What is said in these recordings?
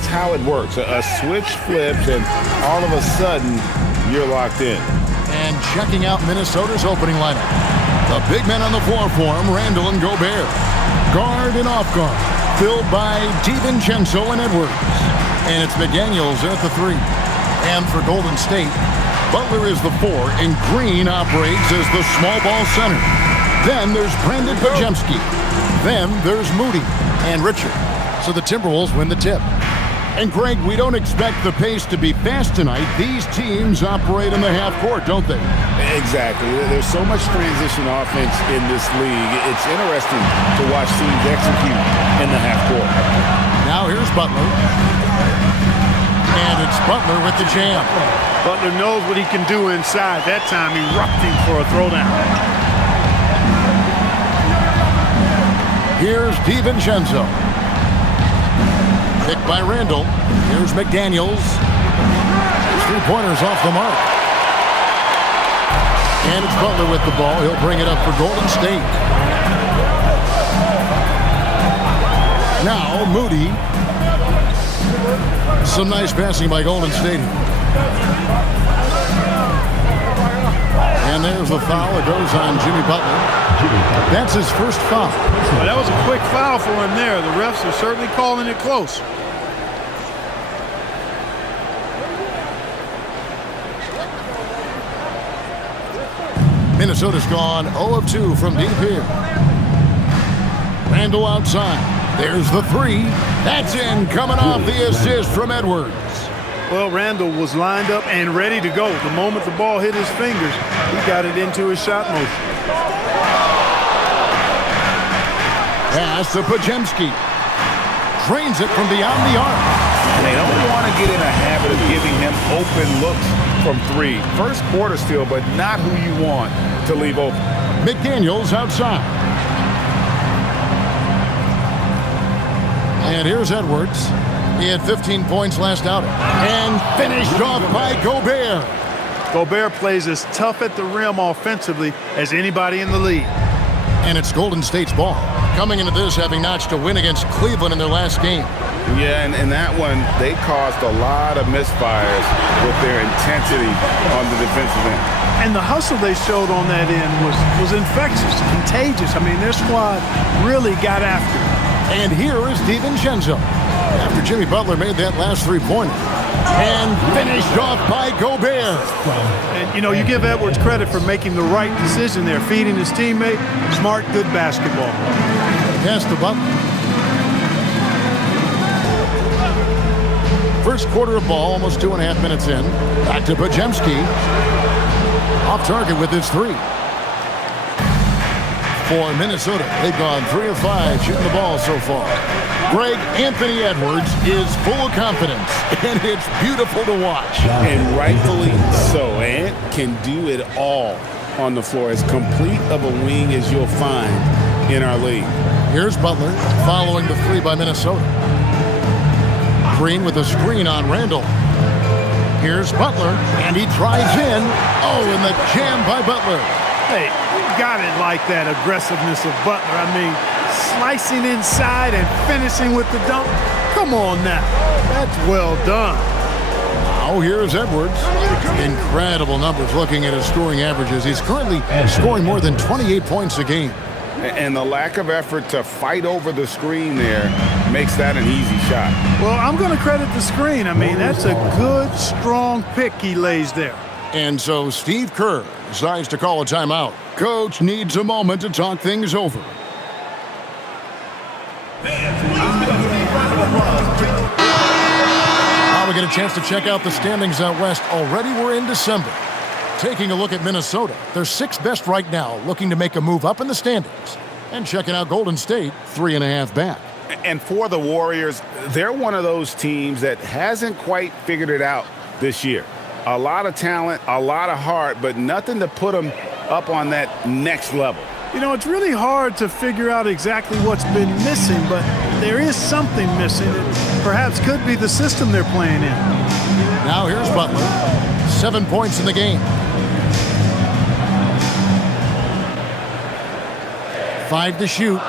that's how it works. A switch flips, and all of a sudden, you're locked in. And checking out Minnesota's opening lineup. The big men on the floor for him, Randall and Gobert. Guard and off guard, filled by DiVincenzo and Edwards. And it's McDaniels at the 3. And for Golden State, Butler is the 4, and Green operates as the small ball center. Then there's Brandon Pajemski. Then there's Moody and Richard. So the Timberwolves win the tip. And Greg, we don't expect the pace to be fast tonight. These teams operate in the half court, don't they? Exactly. There's so much transition offense in this league. It's interesting to watch teams execute in the half court. Now here's Butler. And it's Butler with the jam. Butler knows what he can do inside. That time erupting for a throwdown. Here's DiVincenzo. Picked by Randall. Here's McDaniels. His 3-pointers off the mark. And it's Butler with the ball. He'll bring it up for Golden State. Now Moody. Some nice passing by Golden State. And there's the foul. It goes on Jimmy Butler. That's his first foul. Well, that was a quick foul for him there. The refs are certainly calling it close. Minnesota's gone 0 of 2 from deep here. Randall outside. There's the 3. That's in, coming off the assist from Edwards. Well, Randall was lined up and ready to go. The moment the ball hit his fingers, he got it into his shot motion. Pass to Pajemski. Drains it from beyond the arc. They don't want to get in a habit of giving him open looks from 3. First quarter still, but not who you want to leave open. McDaniels outside. And here's Edwards. He had 15 points last outing. And finished off by Gobert. Gobert plays as tough at the rim offensively as anybody in the league. And it's Golden State's ball. Coming into this having notched a win against Cleveland in their last game. Yeah, and in that one, they caused a lot of misfires with their intensity on the defensive end. And the hustle they showed on that end was infectious, contagious. I mean, their squad really got after it. And here is DiVincenzo. After Jimmy Butler made that last 3-pointer. And finished off by Gobert. And, you know, you give Edwards credit for making the right decision there, feeding his teammate. Smart, good basketball. Pass to Butler. First quarter of ball, almost 2.5 minutes in. Back to Pajemski. Off target with his 3. For Minnesota, they've gone 3 of 5 shooting the ball so far. Greg, Anthony Edwards is full of confidence, and it's beautiful to watch. And rightfully so. Ant can do it all on the floor. As complete of a wing as you'll find in our league. Here's Butler following the 3 by Minnesota. Green with a screen on Randall. Here's Butler, and he drives in. Oh, and the jam by Butler. Hey, you got it like that aggressiveness of Butler. I mean, slicing inside and finishing with the dunk. Come on now. That's well done. Now here's Edwards. Incredible numbers looking at his scoring averages. He's currently scoring more than 28 points a game. And the lack of effort to fight over the screen there makes that an easy shot. Well, I'm going to credit the screen. I mean, that's a good, strong pick he lays there. And so Steve Kerr decides to call a timeout. Coach needs a moment to talk things over. Now we get a chance to check out the standings out west. Already we're in December. Taking a look at Minnesota, they're 6th best right now, looking to make a move up in the standings. And checking out Golden State, 3.5 back. And for the Warriors, they're one of those teams that hasn't quite figured it out this year. A lot of talent, a lot of heart, but nothing to put them up on that next level. You know, it's really hard to figure out exactly what's been missing, but there is something missing that perhaps could be the system they're playing in. Now here's Butler. 7 points in the game. 5 to shoot.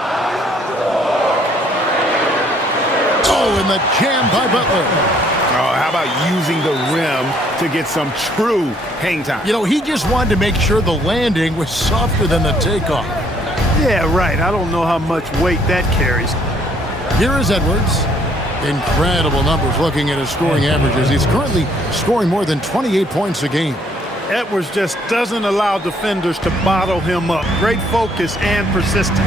Oh, and the jam by Butler. Oh, how about using the rim to get some true hang time? You know, he just wanted to make sure the landing was softer than the takeoff. Yeah, right. I don't know how much weight that carries. Here is Edwards. Incredible numbers looking at his scoring averages. He's currently scoring more than 28 points a game. Edwards just doesn't allow defenders to bottle him up. Great focus and persistence.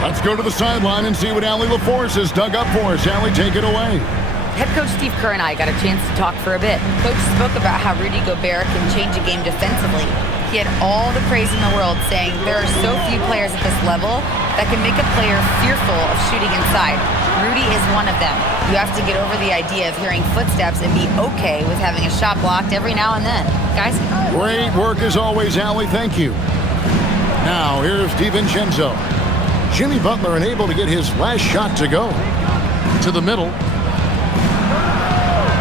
Let's go to the sideline and see what Allie LaForce has dug up for us. Allie, take it away. Head coach Steve Kerr and I got a chance to talk for a bit. Coach spoke about how Rudy Gobert can change a game defensively. He had all the praise in the world, saying there are so few players at this level that can make a player fearful of shooting inside. Rudy is one of them. You have to get over the idea of hearing footsteps and be okay with having a shot blocked every now and then. Guys? Great work as always, Allie. Thank you. Now, here's DiVincenzo. Jimmy Butler unable to get his last shot to go. To the middle.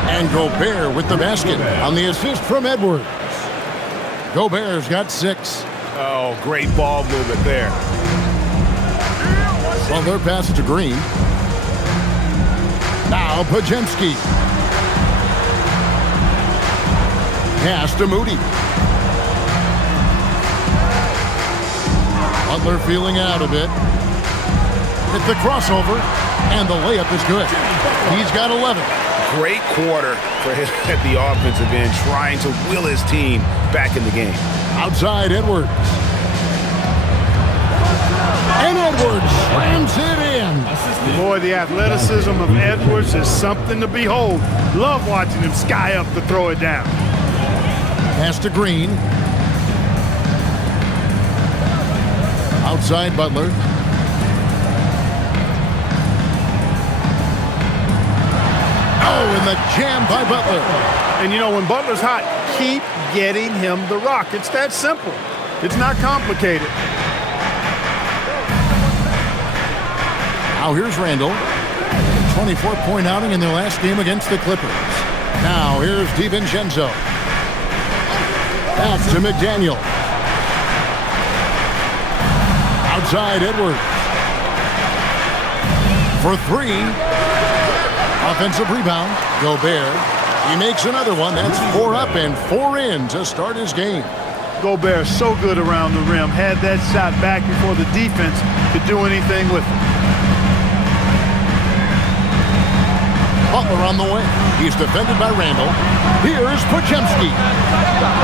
And Gobert with the basket on the assist from Edwards. Gobert's got 6. Oh, great ball movement there. Butler passes to Green. Now Podziemski. Pass to Moody. Butler feeling out a bit. Hit the crossover, and the layup is good. He's got 11. Great quarter for him at the offensive end, trying to will his team back in the game. Outside Edwards. And Edwards slams it in. Boy, the athleticism of Edwards is something to behold. Love watching him sky up to throw it down. Pass to Green. Outside Butler. Oh, and the jam by Butler. And you know, when Butler's hot, keep getting him the rock. It's that simple. It's not complicated. Now here's Randall. 24-point outing in their last game against the Clippers. Now here's DiVincenzo. Pass to McDaniel. Outside Edwards. For 3. Offensive rebound. Gobert. He makes another one. That's 4 up and 4 in to start his game. Gobert so good around the rim. Had that shot back before the defense could do anything with it. Butler on the way. He's defended by Randall. Here's Podziemski.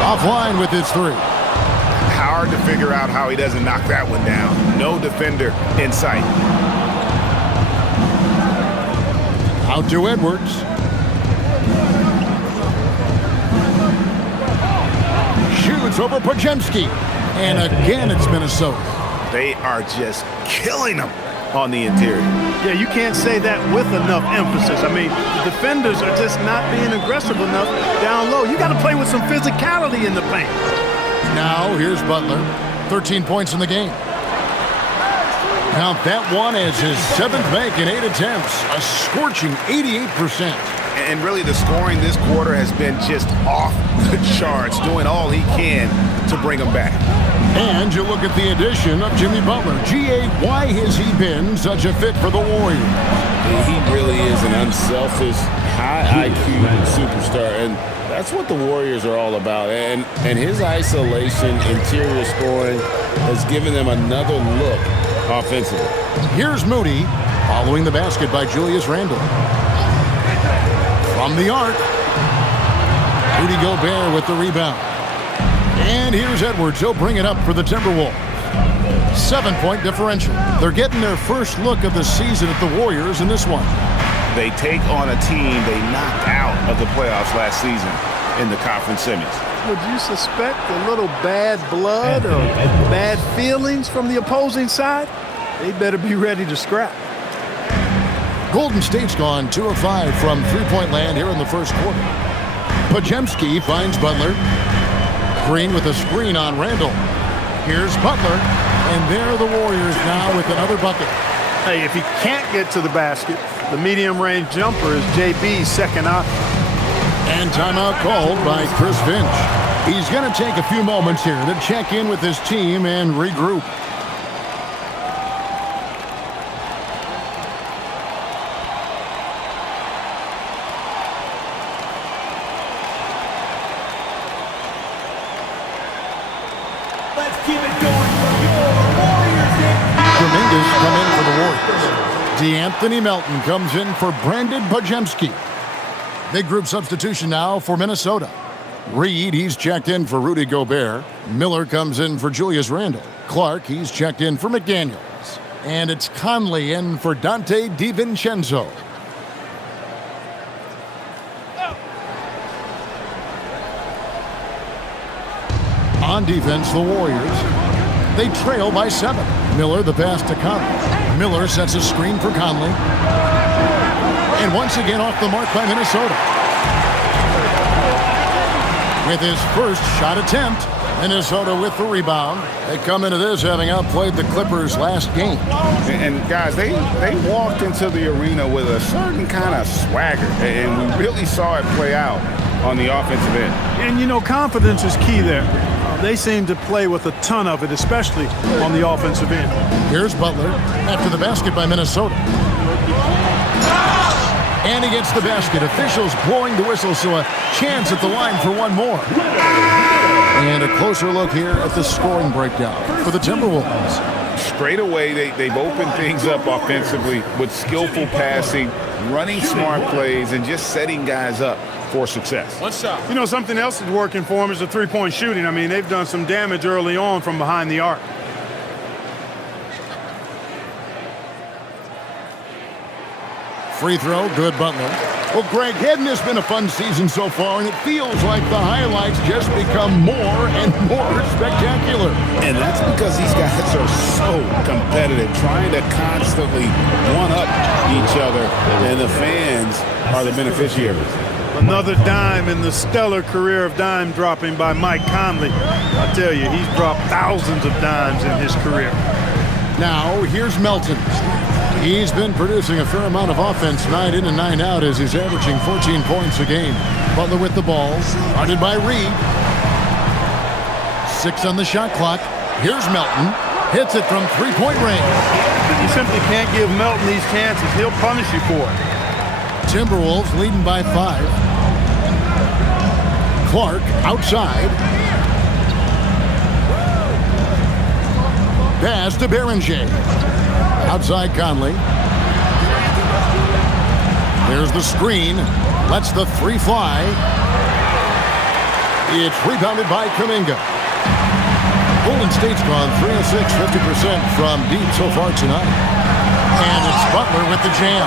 Offline with his 3. Hard to figure out how he doesn't knock that one down. No defender in sight. Out to Edwards. Shoots over Podziemski. And again, it's Minnesota. They are just killing them on the interior. Yeah, you can't say that with enough emphasis. I mean, the defenders are just not being aggressive enough down low. You got to play with some physicality in the paint. Now, here's Butler. 13 points in the game. Count that one as his 7th make in 8 attempts. A scorching 88%. And really, the scoring this quarter has been just off the charts, doing all he can to bring them back. And you look at the addition of Jimmy Butler. G.A., why has he been such a fit for the Warriors? He really is an unselfish, high IQ superstar, and that's what the Warriors are all about. And his isolation, interior scoring has given them another look offensively. Here's Moody following the basket by Julius Randle. From the arc, Rudy Gobert with the rebound. And here's Edwards. He'll bring it up for the Timberwolves. 7-point differential. They're getting their first look of the season at the Warriors in this one. They take on a team they knocked out of the playoffs last season in the conference semis. Would you suspect a little bad blood or bad feelings from the opposing side? They better be ready to scrap. Golden State's gone 2 of 5 from three-point land here in the first quarter. Podziemski finds Butler. Green with a screen on Randall. Here's Butler, and there are the Warriors now with another bucket. Hey, if he can't get to the basket, the medium-range jumper is JB's second option. And timeout called by Chris Finch. He's going to take a few moments here to check in with his team and regroup. keep it going for your Warriors. Dominguez come in for the Warriors. DeAnthony Melton comes in for Brandon Podziemski. Big group substitution now for Minnesota. Reed, he's checked in for Rudy Gobert. Miller comes in for Julius Randle. Clark, he's checked in for McDaniels. And it's Conley in for Dante DiVincenzo. On defense, the Warriors. They trail by 7. Miller, the pass to Conley. Miller sets a screen for Conley. And once again off the mark by Minnesota. With his first shot attempt, Minnesota with the rebound. They come into this having outplayed the Clippers last game. And guys, they walked into the arena with a certain kind of swagger, and we really saw it play out on the offensive end. And, you know, confidence is key there. They seem to play with a ton of it, especially on the offensive end. Here's Butler after the basket by Minnesota. And he gets the basket. Officials blowing the whistle, so a chance at the line for one more. And a closer look here at the scoring breakdown for the Timberwolves. Straight away, they've opened things up offensively with skillful passing, running smart plays, and just setting guys up for success. One shot. You know, something else that's working for them is the three-point shooting. I mean, they've done some damage early on from behind the arc. Free throw, good Butler. Well, Greg, hadn't this been a fun season so far? And it feels like the highlights just become more and more spectacular. And that's because these guys are so competitive, trying to constantly one-up each other, and the fans are the beneficiaries. Another dime in the stellar career of dime dropping by Mike Conley. I tell you, he's dropped thousands of dimes in his career. Now, here's Melton. He's been producing a fair amount of offense night in and night out as he's averaging 14 points a game. Butler with the ball, guarded by Reed. 6 on the shot clock. Here's Melton. Hits it from three-point range. You simply can't give Melton these chances. He'll punish you for it. Timberwolves leading by 5. Clark outside. Pass to Berenger. Outside Conley. There's the screen. Lets the three fly. It's rebounded by Kuminga. Golden State's gone 3 of 6, 50% from deep so far tonight. And it's Butler with the jam.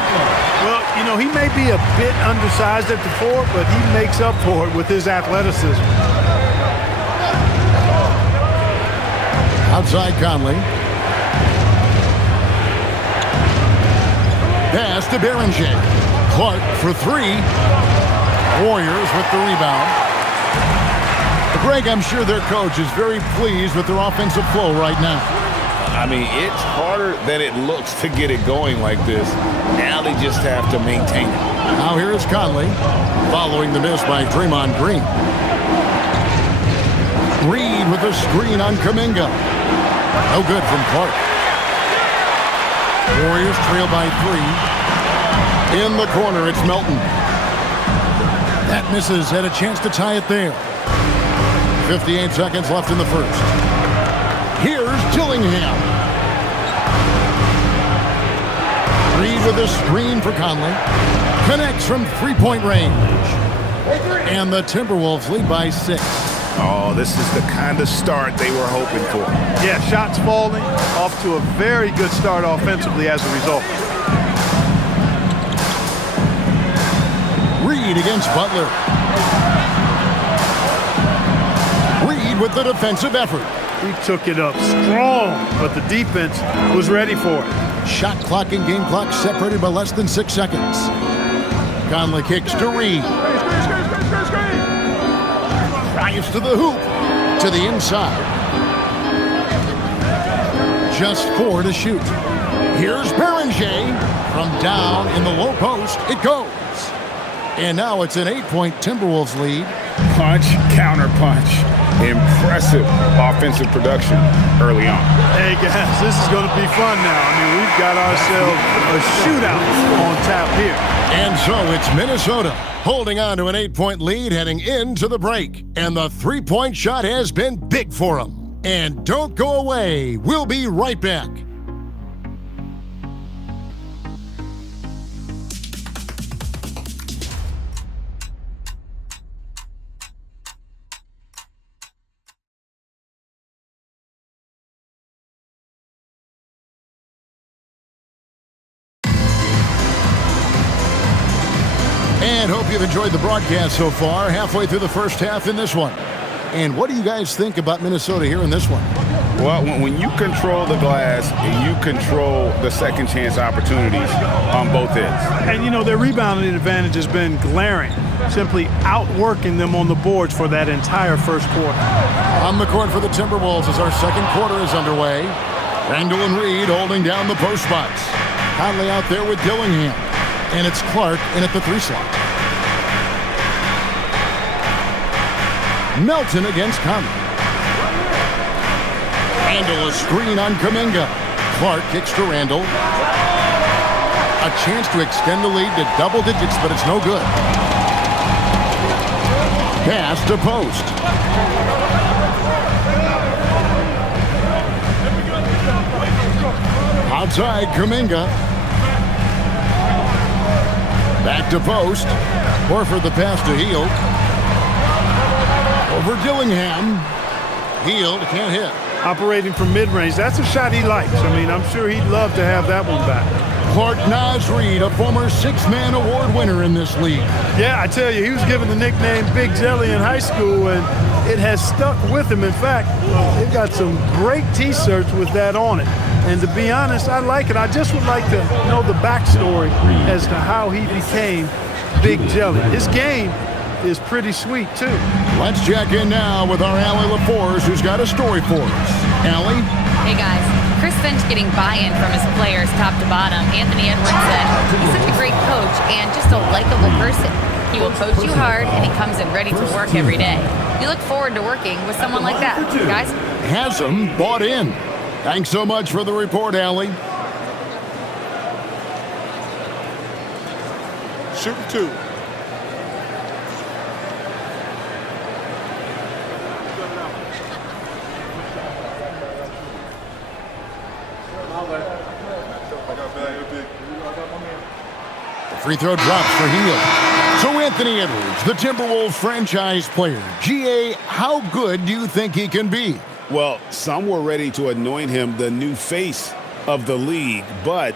Well, you know, he may be a bit undersized at the 4, but he makes up for it with his athleticism. Outside Conley. Pass to Berenger. Clark for 3. Warriors with the rebound. Greg, I'm sure their coach is very pleased with their offensive flow right now. I mean, it's harder than it looks to get it going like this. Now they just have to maintain it. Now here is Conley, following the miss by Draymond Green. Reed with a screen on Kuminga. No good from Clark. Warriors trail by 3. In the corner, it's Melton. That misses, had a chance to tie it there. 58 seconds left in the first. Here's Dillingham. Reed with a screen for Conley. Connects from three-point range. And the Timberwolves lead by 6. Oh, this is the kind of start they were hoping for. Yeah, shots falling. Off to a very good start offensively as a result. Reed against Butler. Reed with the defensive effort. He took it up strong, but the defense was ready for it. Shot clock and game clock separated by less than 6 seconds. Conley kicks to Reed. Drives to the hoop. To the inside. Just 4 to shoot. Here's Berenger. From down in the low post, it goes. And now it's an 8-point Timberwolves lead. Punch, counter punch. Impressive offensive production early on. Hey, guys, this is going to be fun now. I mean, we've got ourselves a shootout on tap here. And so it's Minnesota holding on to an 8-point lead heading into the break. And the three-point shot has been big for them. And don't go away. We'll be right back. And hope you've enjoyed the broadcast so far. Halfway through the first half in this one. And what do you guys think about Minnesota here in this one? Well, when you control the glass, you control the second chance opportunities on both ends. And, you know, their rebounding advantage has been glaring, simply outworking them on the boards for that entire first quarter. On the court for the Timberwolves as our second quarter is underway. Randall and Reed holding down the post spots. Conley out there with Dillingham. And it's Clark in at the 3 slot. Melton against Conley. Randall a screen on Kuminga. Clark kicks to Randall. A chance to extend the lead to double digits, but it's no good. Pass to Post. Outside Kuminga. Back to Post. Horford the pass to Hield. Over Dillingham. Hield can't hit. Operating from mid-range, that's a shot he likes. I mean, I'm sure he'd love to have that one back. Clark Naz Reed, a former six-man award winner in this league. Yeah, I tell you, he was given the nickname Big Jelly in high school, and it has stuck with him. In fact, they've got some great T-shirts with that on it. And to be honest, I like it. I just would like to know the backstory as to how he became Big Jelly. His game is pretty sweet, too. Let's check in now with our Allie LaForce, who's got a story for us. Allie? Hey, guys. Chris Finch getting buy-in from his players top to bottom. Anthony Edwards said he's such a great coach and just a likable person. He will coach you hard, and he comes in ready to work every day. You look forward to working with someone like that, guys. Has him bought in. Thanks so much for the report, Allie. Shoot 2. Free throw drops for Hield. So Anthony Edwards, the Timberwolves franchise player. GA, how good do you think he can be? Well, some were ready to anoint him the new face of the league. But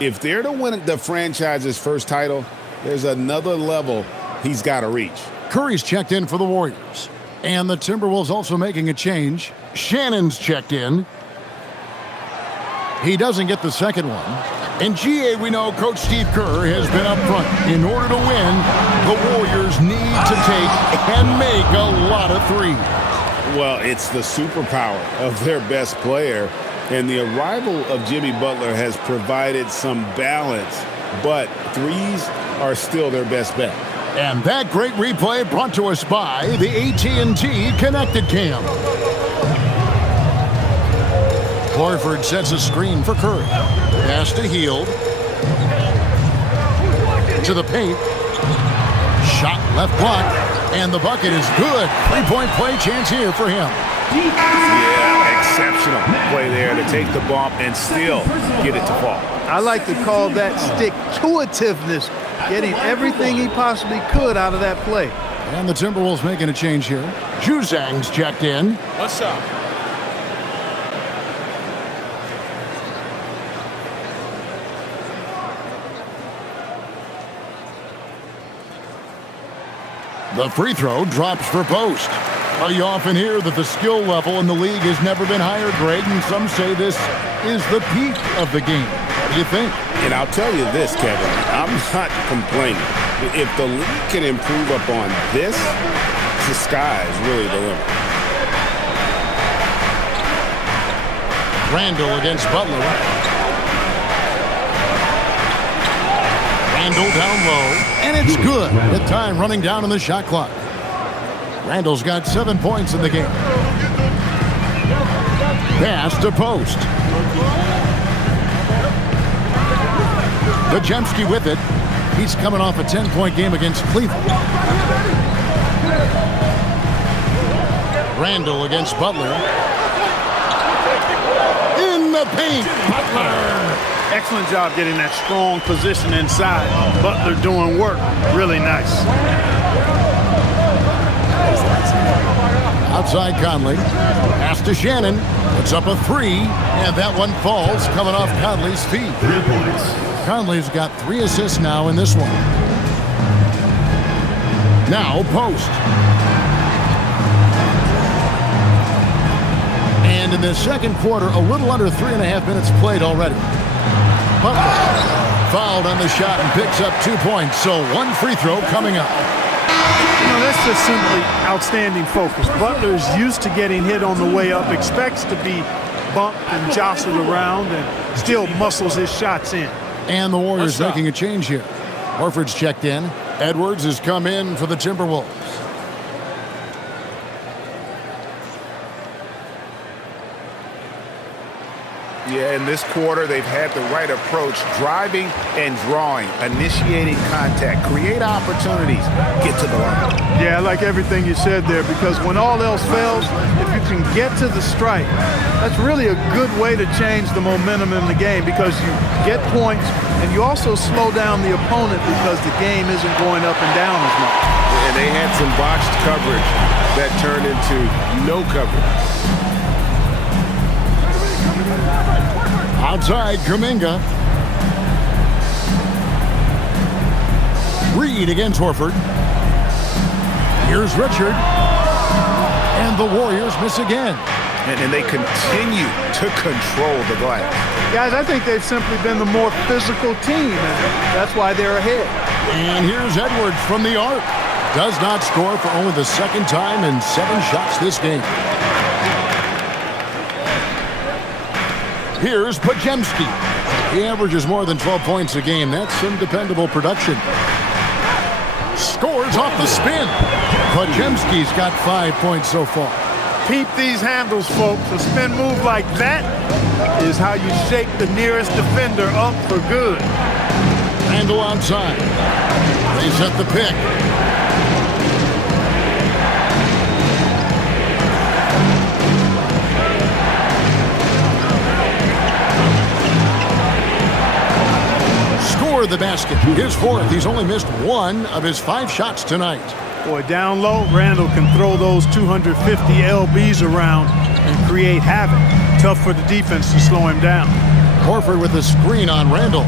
if they're to win the franchise's first title, there's another level he's got to reach. Curry's checked in for the Warriors. And the Timberwolves also making a change. Shannon's checked in. He doesn't get the second one. And GA, we know Coach Steve Kerr has been up front. In order to win, the Warriors need to take and make a lot of threes. Well, it's the superpower of their best player. And the arrival of Jimmy Butler has provided some balance. But threes are still their best bet. And that great replay brought to us by the AT&T Connected Cam. Horford sets a screen for Curry. Pass to Hield. To the paint. Shot left block. And the bucket is good. Three-point play chance here for him. Yeah, exceptional play there to take the bump and still get it to fall. I like to call that stick-to-itiveness, getting everything he possibly could out of that play. And the Timberwolves making a change here. Juzang's checked in. What's up? The free throw drops for Post. Well, you often hear that the skill level in the league has never been higher, Greg, and some say this is the peak of the game. What do you think? And I'll tell you this, Kevin, I'm not complaining. If the league can improve upon this, the sky's really the limit. Randall against Butler. Randall down low, and it's good with time running down on the shot clock. Randall's got 7 points in the game. Pass to Post. Bajemski with it. He's coming off a 10-point game against Cleveland. Randall against Butler. in the paint. Butler. Excellent job getting that strong position inside. Butler doing work. Really nice. Outside Conley. Pass to Shannon. Puts up a three. And that one falls coming off Conley's feet. 3 points. Conley's got 3 assists now in this one. Now post. And in the second quarter, a little under 3.5 minutes played already. Butler fouled on the shot and picks up 2 points. So 1 free throw coming up. That's just simply outstanding focus. Butler's used to getting hit on the way up, expects to be bumped and jostled around, and still muscles his shots in. And the Warriors making a change here. Horford's checked in. Edwards has come in for the Timberwolves. Yeah, in this quarter, they've had the right approach, driving and drawing, initiating contact, create opportunities, get to the line. Yeah, I like everything you said there, because when all else fails, if you can get to the strike, that's really a good way to change the momentum in the game, because you get points and you also slow down the opponent because the game isn't going up and down as much. And they had some botched coverage that turned into no coverage. Outside, Kuminga. Reed against Horford. Here's Richard. And the Warriors miss again. And they continue to control the glass. Guys, I think they've simply been the more physical team, and that's why they're ahead. And here's Edwards from the arc. Does not score for only the second time in 7 shots this game. Here's Podziemski. He averages more than 12 points a game. That's some dependable production. Scores off the spin. Podziemski's got 5 points so far. Keep these handles, folks. A spin move like that is how you shake the nearest defender up for good. Randle outside. They set the pick. The basket. His 4th. He's only missed 1 of his 5 shots tonight. Boy, down low, Randle can throw those 250 lbs around and create havoc. Tough for the defense to slow him down. Horford with a screen on Randle.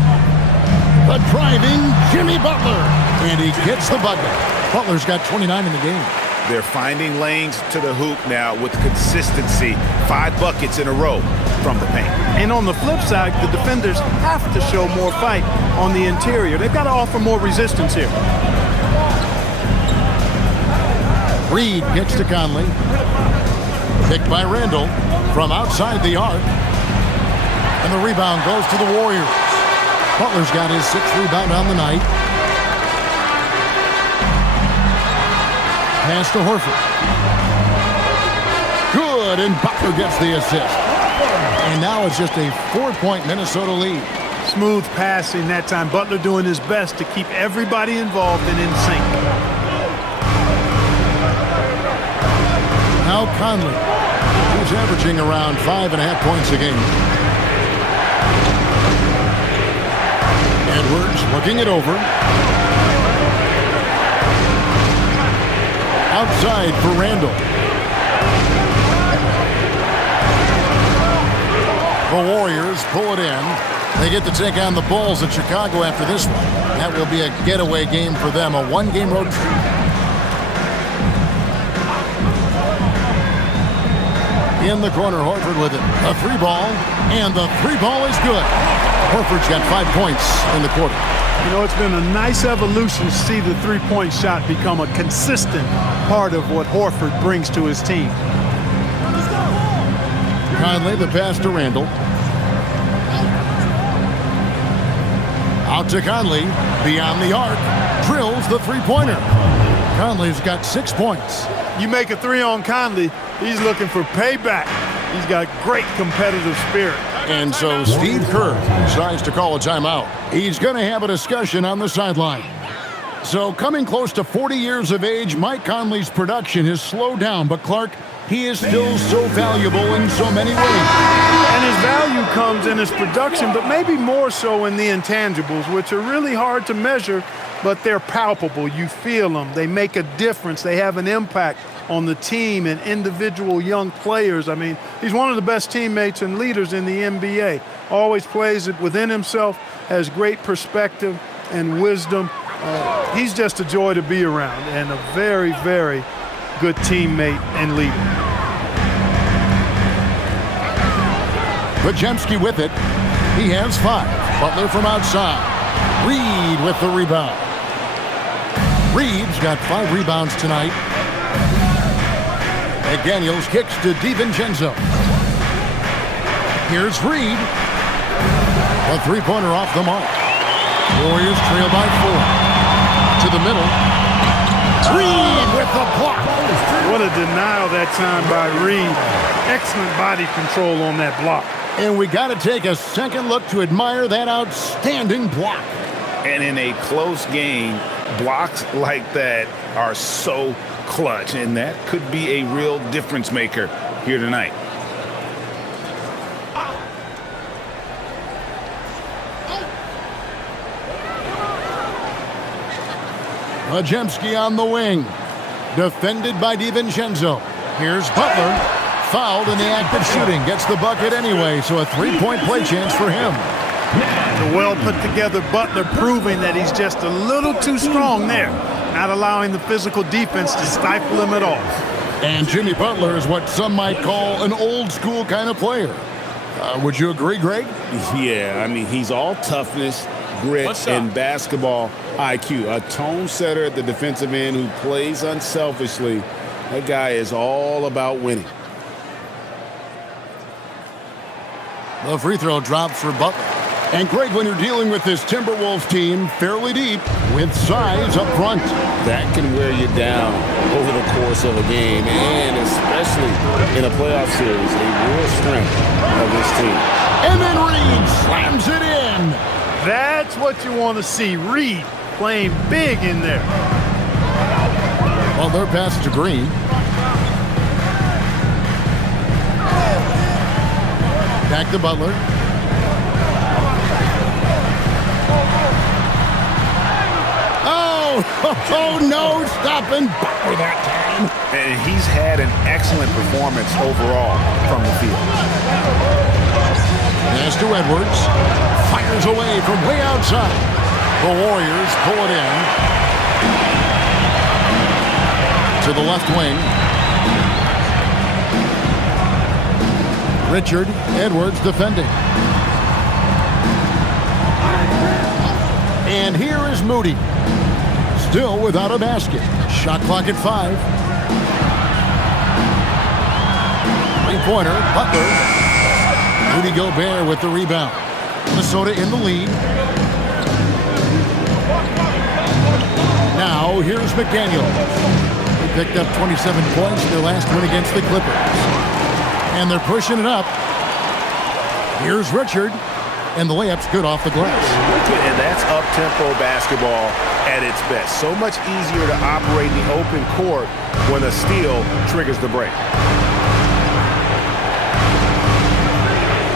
The driving Jimmy Butler. And he gets the bucket. Butler's got 29 in the game. They're finding lanes to the hoop now with consistency. 5 buckets in a row from the paint. And on the flip side, the defenders have to show more fight on the interior. They've got to offer more resistance here. Reed gets to Conley. Picked by Randle from outside the arc. And the rebound goes to the Warriors. Butler's got his 6th rebound on the night. Pass to Horford. Good, and Butler gets the assist. And now it's just a 4-point Minnesota lead. Smooth passing that time. Butler doing his best to keep everybody involved and in sync. Now Conley, who's averaging around 5.5 points a game. Edwards looking it over. Outside for Randle. The Warriors pull it in. They get to take on the Bulls in Chicago after this one. That will be a getaway game for them, a 1-game road trip. In the corner, Horford with it. A 3-ball, and the 3-ball is good. Horford's got 5 points in the quarter. You know, it's been a nice evolution to see the 3-point shot become a consistent part of what Horford brings to his team. Conley, the pass to Randle. Out to Conley, beyond the arc, drills the 3-pointer. Conley's got 6 points. You make a 3 on Conley, he's looking for payback. He's got great competitive spirit. And so Steve Kerr decides to call a timeout. He's going to have a discussion on the sideline. So coming close to 40 years of age, Mike Conley's production has slowed down. But Clark, he is still so valuable in so many ways. And his value comes in his production, but maybe more so in the intangibles, which are really hard to measure, but they're palpable. You feel them. They make a difference. They have an impact on the team and individual young players. I mean, he's one of the best teammates and leaders in the NBA. Always plays it within himself, has great perspective and wisdom. He's just a joy to be around and a very, very good teammate and leader. Podziemski with it. He has 5. Butler from outside. Reed with the rebound. Reed's got 5 rebounds tonight. McDaniels kicks to DiVincenzo. Here's Reed. A three-pointer off the mark. Warriors trail by 4. To the middle. Reed with the block. What a denial that time by Reed. Excellent body control on that block. And we got to take a second look to admire that outstanding block. And in a close game, blocks like that are so clutch, and that could be a real difference maker here tonight. Podziemski on the wing. Defended by DiVincenzo. Here's Butler. Fouled in the act of shooting. Gets the bucket anyway, so a 3-point play chance for him. The well-put-together Butler proving that he's just a little too strong there, not allowing the physical defense to stifle him at all. And Jimmy Butler is what some might call an old-school kind of player. Would you agree, Greg? Yeah, I mean, he's all toughness, grit, and basketball IQ. A tone setter at the defensive end who plays unselfishly. That guy is all about winning. The free throw drops for Butler. And Greg, when you're dealing with this Timberwolves team fairly deep with size up front, that can wear you down over the course of a game, and especially in a playoff series, a real strength of this team. And then Reed slams it in. That's what you want to see. Reed playing big in there. Well, their pass to Green. Back to Butler. Oh, no, stopping Butler that time. And he's had an excellent performance overall from the field. Pass to Edwards. Fires away from way outside. The Warriors pull it in. To the left wing. Richard Edwards defending. And here is Moody. Still without a basket. Shot clock at 5. Three-pointer, Butler. Rudy Gobert with the rebound. Minnesota in the lead. Now here's McDaniels. He picked up 27 points in their last win against the Clippers. And they're pushing it up. Here's Richard. And the layup's good off the glass. And that's up-tempo basketball at its best. So much easier to operate the open court when a steal triggers the break.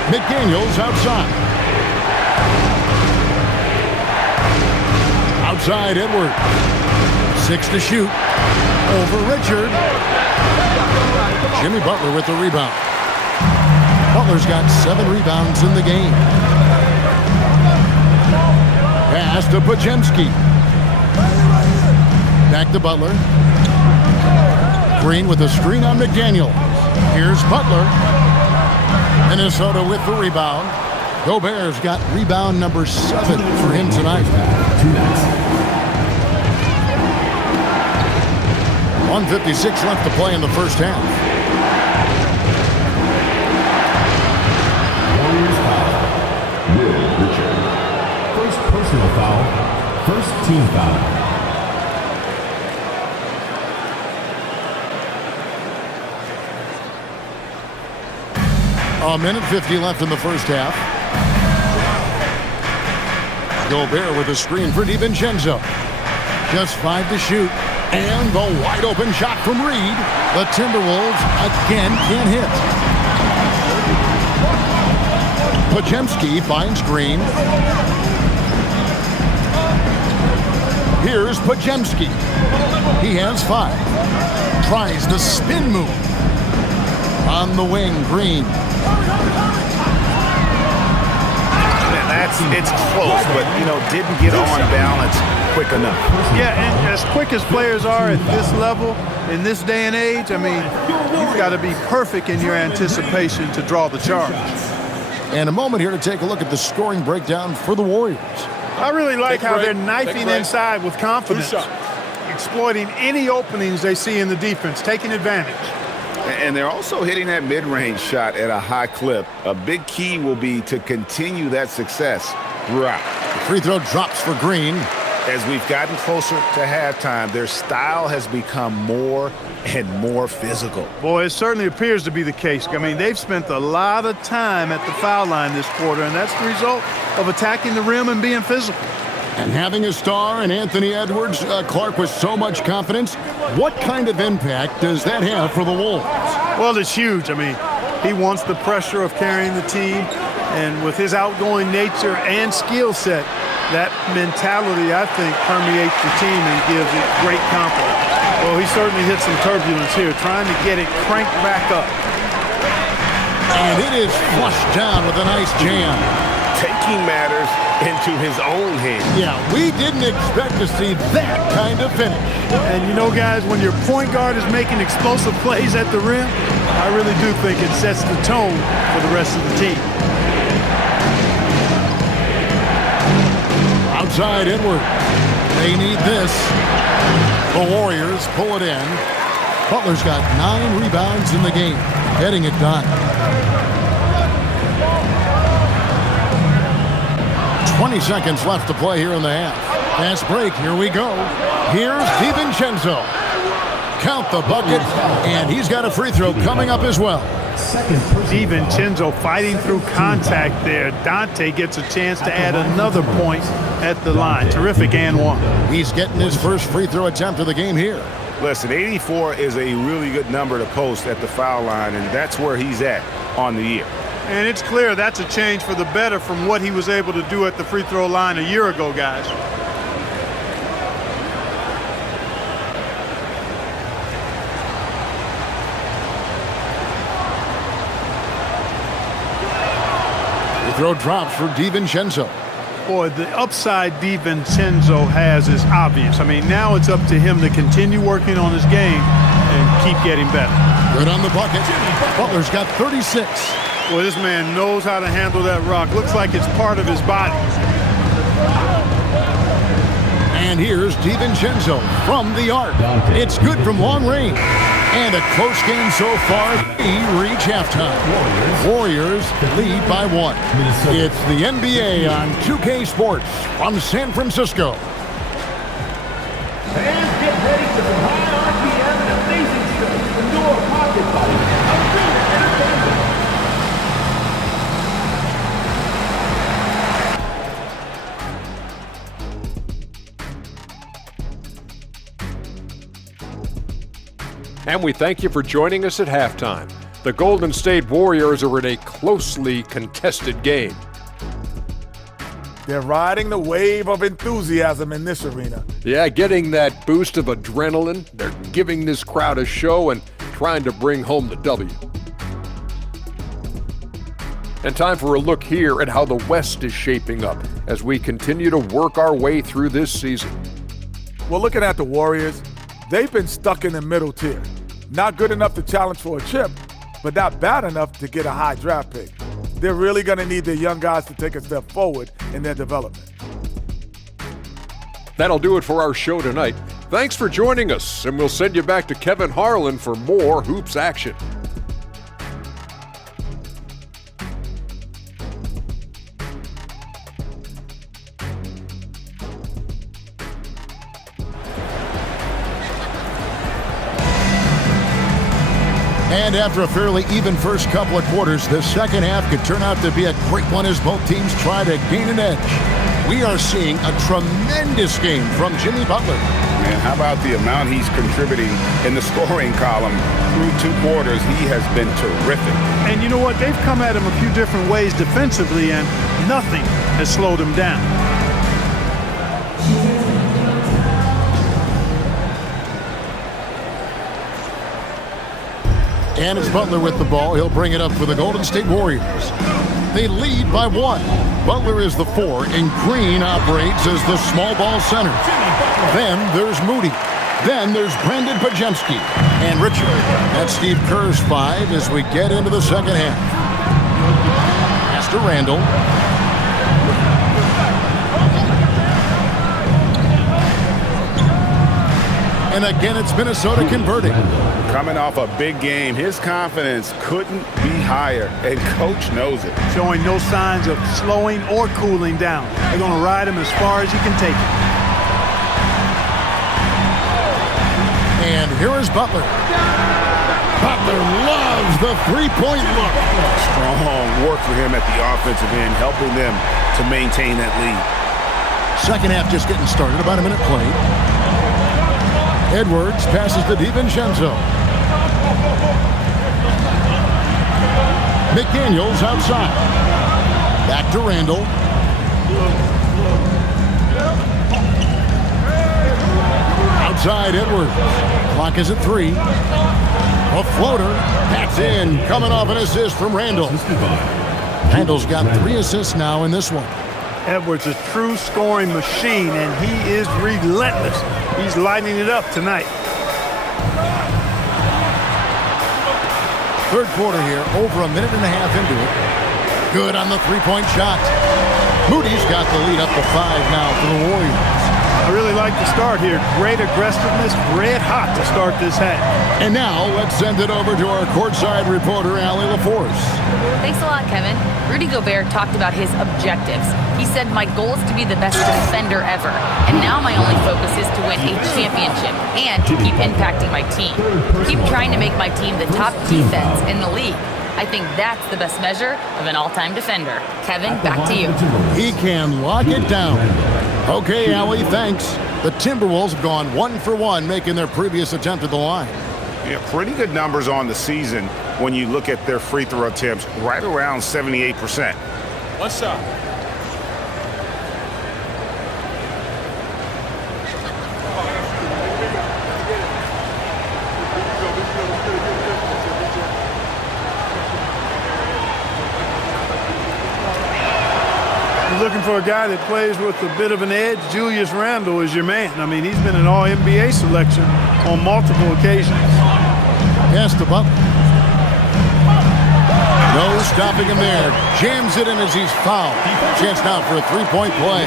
McDaniels outside. Outside Edward. 6 to shoot. Over Richard. Jimmy Butler with the rebound. Butler's got 7 rebounds in the game. Pass to Podziemski. Back to Butler. Green with a screen on McDaniel. Here's Butler. Minnesota with the rebound. Gobert's got rebound number 7 for him tonight. 1:56 left to play in the first half. Warriors foul. Will Richard. First personal foul. First team foul. A minute 50 left in the first half. Gobert with a screen for DiVincenzo. Just 5 to shoot. And the wide open shot from Reed. The Timberwolves again can't hit. Podziemski finds Green. Here's Podziemski. He has 5. Tries the spin move. On the wing, Green. It's close, but, didn't get on balance quick enough. Yeah, and as quick as players are at this level, in this day and age, you've got to be perfect in your anticipation to draw the charge. And a moment here to take a look at the scoring breakdown for the Warriors. I really like how they're knifing inside with confidence, exploiting any openings they see in the defense, taking advantage. And they're also hitting that mid-range shot at a high clip. A big key will be to continue that success throughout. The free throw drops for Green. As we've gotten closer to halftime, their style has become more and more physical. Boy, it certainly appears to be the case. They've spent a lot of time at the foul line this quarter, and that's the result of attacking the rim and being physical. And having a star in Anthony Edwards, Clark, with so much confidence, what kind of impact does that have for the Wolves? Well, it's huge. He wants the pressure of carrying the team, and with his outgoing nature and skill set, that mentality, I think, permeates the team and gives it great confidence. Well, he certainly hit some turbulence here, trying to get it cranked back up. And it is flushed down with a nice jam. Taking matters into his own hands. Yeah, we didn't expect to see that kind of finish. And guys, when your point guard is making explosive plays at the rim, I really do think it sets the tone for the rest of the team. Outside Edwards. They need this. The Warriors pull it in. Butler's got 9 rebounds in the game, getting it done. 20 seconds left to play here in the half. Fast break, here we go. Here's DiVincenzo. Count the bucket, and he's got a free throw coming up as well. DiVincenzo fighting through contact there. Dante gets a chance to add another point at the line. Terrific and 1. He's getting his first free throw attempt of the game here. Listen, 84 is a really good number to post at the foul line, and that's where he's at on the year. And it's clear that's a change for the better from what he was able to do at the free throw line a year ago, guys. Free throw drops for DiVincenzo. Boy, the upside DiVincenzo has is obvious. Now it's up to him to continue working on his game and keep getting better. Good on the bucket. Butler's got 36. Well, this man knows how to handle that rock. Looks like it's part of his body. And here's DiVincenzo from the arc. It's good from long range. And a close game so far. We reach halftime. Warriors lead by 1. It's the NBA on 2K Sports from San Francisco. Fans get ready for some high RPM and amazing strokes from your pocket buddy. And we thank you for joining us at halftime. The Golden State Warriors are in a closely contested game. They're riding the wave of enthusiasm in this arena. Yeah, getting that boost of adrenaline. They're giving this crowd a show and trying to bring home the W. And time for a look here at how the West is shaping up as we continue to work our way through this season. Well, looking at the Warriors, they've been stuck in the middle tier. Not good enough to challenge for a chip, but not bad enough to get a high draft pick. They're really going to need their young guys to take a step forward in their development. That'll do it for our show tonight. Thanks for joining us, and we'll send you back to Kevin Harlan for more Hoops action. And after a fairly even first couple of quarters, the second half could turn out to be a great one as both teams try to gain an edge. We are seeing a tremendous game from Jimmy Butler. man. How about the amount he's contributing in the scoring column through 2 quarters? He has been terrific. And you know what? They've come at him a few different ways defensively, and nothing has slowed him down. And it's Butler with the ball. He'll bring it up for the Golden State Warriors. They lead by 1. Butler is the 4, and Green operates as the small ball center. Then there's Moody. Then there's Brandon Pajemski and Richard. That's Steve Kerr's 5 as we get into the second half. Pass to Randall. And again, it's Minnesota converting. Coming off a big game, his confidence couldn't be higher, and Coach knows it. Showing no signs of slowing or cooling down. They're going to ride him as far as he can take it. And here is Butler. Butler loves the three-point look. Strong work for him at the offensive end, helping them to maintain that lead. Second half just getting started, about a minute played. Edwards passes to DiVincenzo. McDaniels outside. Back to Randall. Outside Edwards. Clock is at 3. A floater. That's in. Coming off an assist from Randall. Randall's got 3 assists now in this one. Edwards, a true scoring machine, and he is relentless. He's lighting it up tonight. Third quarter here, over a minute and a half into it. Good on the three-point shot. Moody's got the lead up to 5 now for the Warriors. I really like the start here. Great aggressiveness, red hot to start this half. And now let's send it over to our courtside reporter, Allie LaForce. Thanks a lot, Kevin. Rudy Gobert talked about his objectives. He said, my goal is to be the best defender ever. And now my only focus is to win a championship and to keep impacting my team. Keep trying to make my team the top defense in the league. I think that's the best measure of an all-time defender. Kevin, back to you. He can lock it down. Okay, Allie, thanks. The Timberwolves have gone 1 for 1, making their previous attempt at the line. Yeah, pretty good numbers on the season when you look at their free throw attempts, right around 78%. What's up? Looking for a guy that plays with a bit of an edge. Julius Randle is your man. I mean, he's been an all-NBA selection on multiple occasions. Pass to Butler. No stopping him there. Jams it in as he's fouled. Chance now for a three-point play.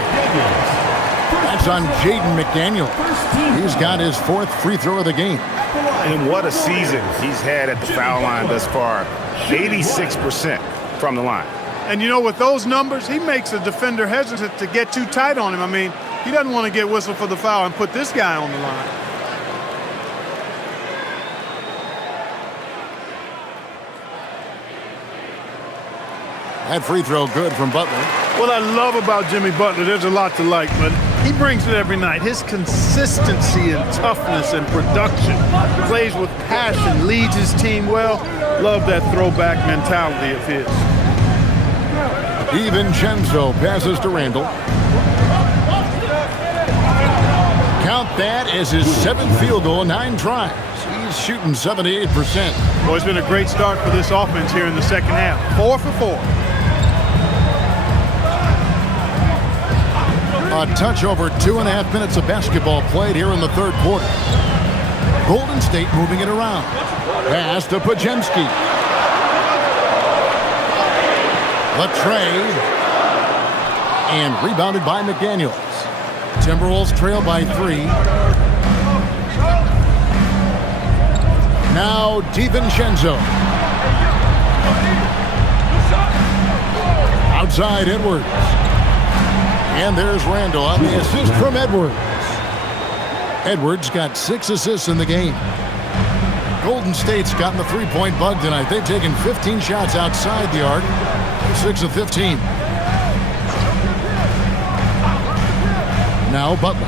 That's on Jaden McDaniel. He's got his 4th free throw of the game. And what a season he's had at the foul line thus far. 86% from the line. And you know, with those numbers, he makes a defender hesitant to get too tight on him. I mean, he doesn't want to get whistled for the foul and put this guy on the line. That free throw good from Butler. What I love about Jimmy Butler, there's a lot to like, but he brings it every night. His consistency and toughness and production. Plays with passion, leads his team well. Love that throwback mentality of his. DiVincenzo passes to Randall. Count that as his 7th field goal, 9 tries. He's shooting 78%. Well, it's been a great start for this offense here in the second half. 4 for 4. A touch over 2.5 minutes of basketball played here in the third quarter. Golden State moving it around. Pass to Pajemski. Latre. And rebounded by McDaniels. Timberwolves trail by 3. Now DiVincenzo. Outside Edwards. And there's Randall on the assist from Edwards. Edwards got 6 assists in the game. Golden State's gotten the three-point bug tonight. They've taken 15 shots outside the arc. 6 of 15. Now Butler.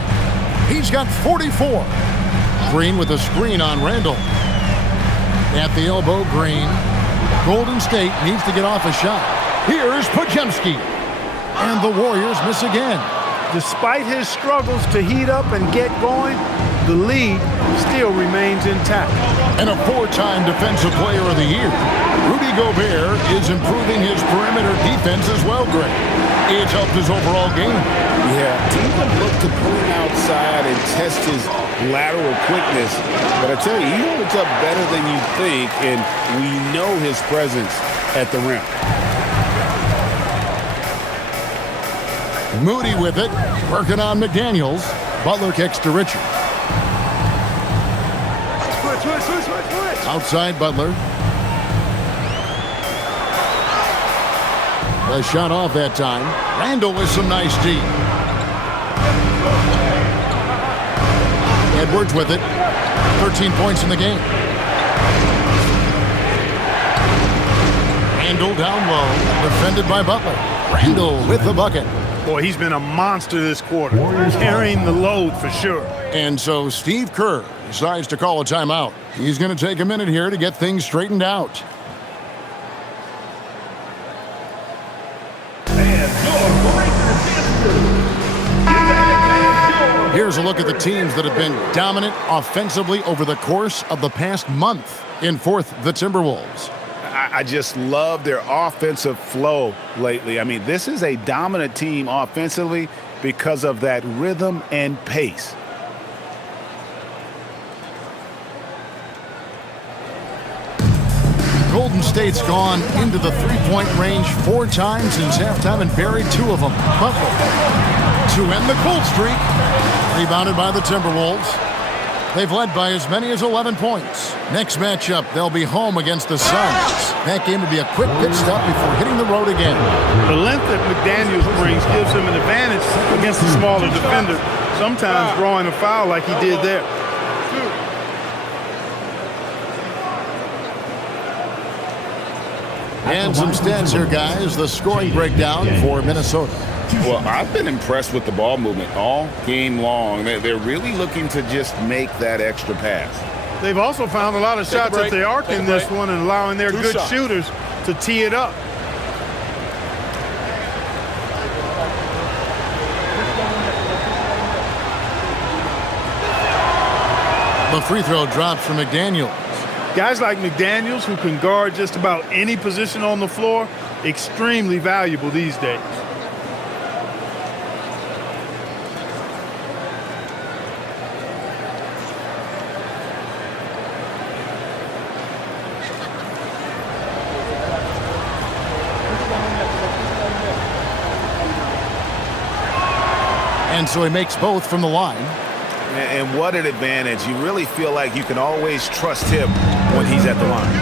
He's got 44. Green with a screen on Randall. At the elbow, Green. Golden State needs to get off a shot. Here's Podziemski. And the Warriors miss again. Despite his struggles to heat up and get going, the lead still remains intact. And a 4-time Defensive Player of the Year. Rudy Gobert is improving his perimeter defense as well, Greg. It's helped his overall game. Yeah, teams have looked to pull him outside and test his lateral quickness. But I tell you, he holds up better than you think, and we know his presence at the rim. Moody with it, working on McDaniels. Butler kicks to Richard. Switch. Outside Butler. The shot off that time. Randall with some nice D. Edwards with it. 13 points in the game. Randall down low. Defended by Butler. Randall with the bucket. Boy, he's been a monster this quarter, carrying the load for sure. And so Steve Kerr decides to call a timeout. He's going to take a minute here to get things straightened out. Here's a look at the teams that have been dominant offensively over the course of the past month. In fourth, the Timberwolves. I just love their offensive flow lately. I mean, this is a dominant team offensively because of that rhythm and pace. Golden State's gone into the three-point range 4 times since halftime and buried 2 of them. Butler to end the cold streak. Rebounded by the Timberwolves. They've led by as many as 11 points. Next matchup, they'll be home against the Suns. That game will be a quick pit stop before hitting the road again. The length that McDaniels brings gives him an advantage against the smaller defender, sometimes drawing a foul like he did there. And some stats here, guys. The scoring breakdown for Minnesota. Well, I've been impressed with the ball movement all game long. They're really looking to just make that extra pass. They've also found a lot of shots at the arc in this one and allowing their good shooters to tee it up. The free throw drops from McDaniels. Guys like McDaniels, who can guard just about any position on the floor, extremely valuable these days. And so he makes both from the line. And what an advantage. You really feel like you can always trust him when he's at the line.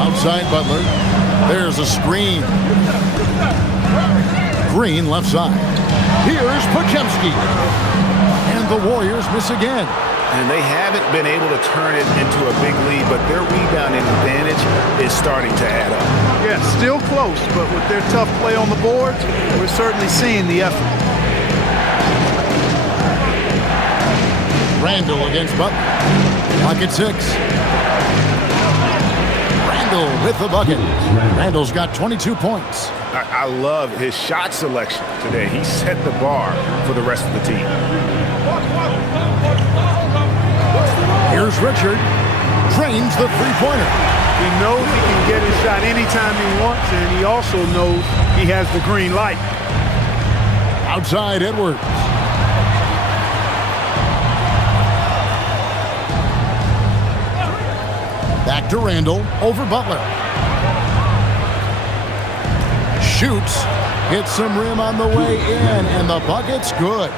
Outside Butler. There's a screen. Green left side. Here's Podziemski. And the Warriors miss again. And they haven't been able to turn it into a big lead, but their rebounding advantage is starting to add up. Yeah, still close, but with their tough play on the boards, we're certainly seeing the effort. Randall against Butler. Bucket 6. Randall with the bucket. Randall's got 22 points. I love his shot selection today. He set the bar for the rest of the team. Here's Richard. Drains the three-pointer. He knows he can get his shot anytime he wants, and he also knows he has the green light. Outside Edwards. Back to Randall, over Butler. Shoots, hits some rim on the way in, and the bucket's good.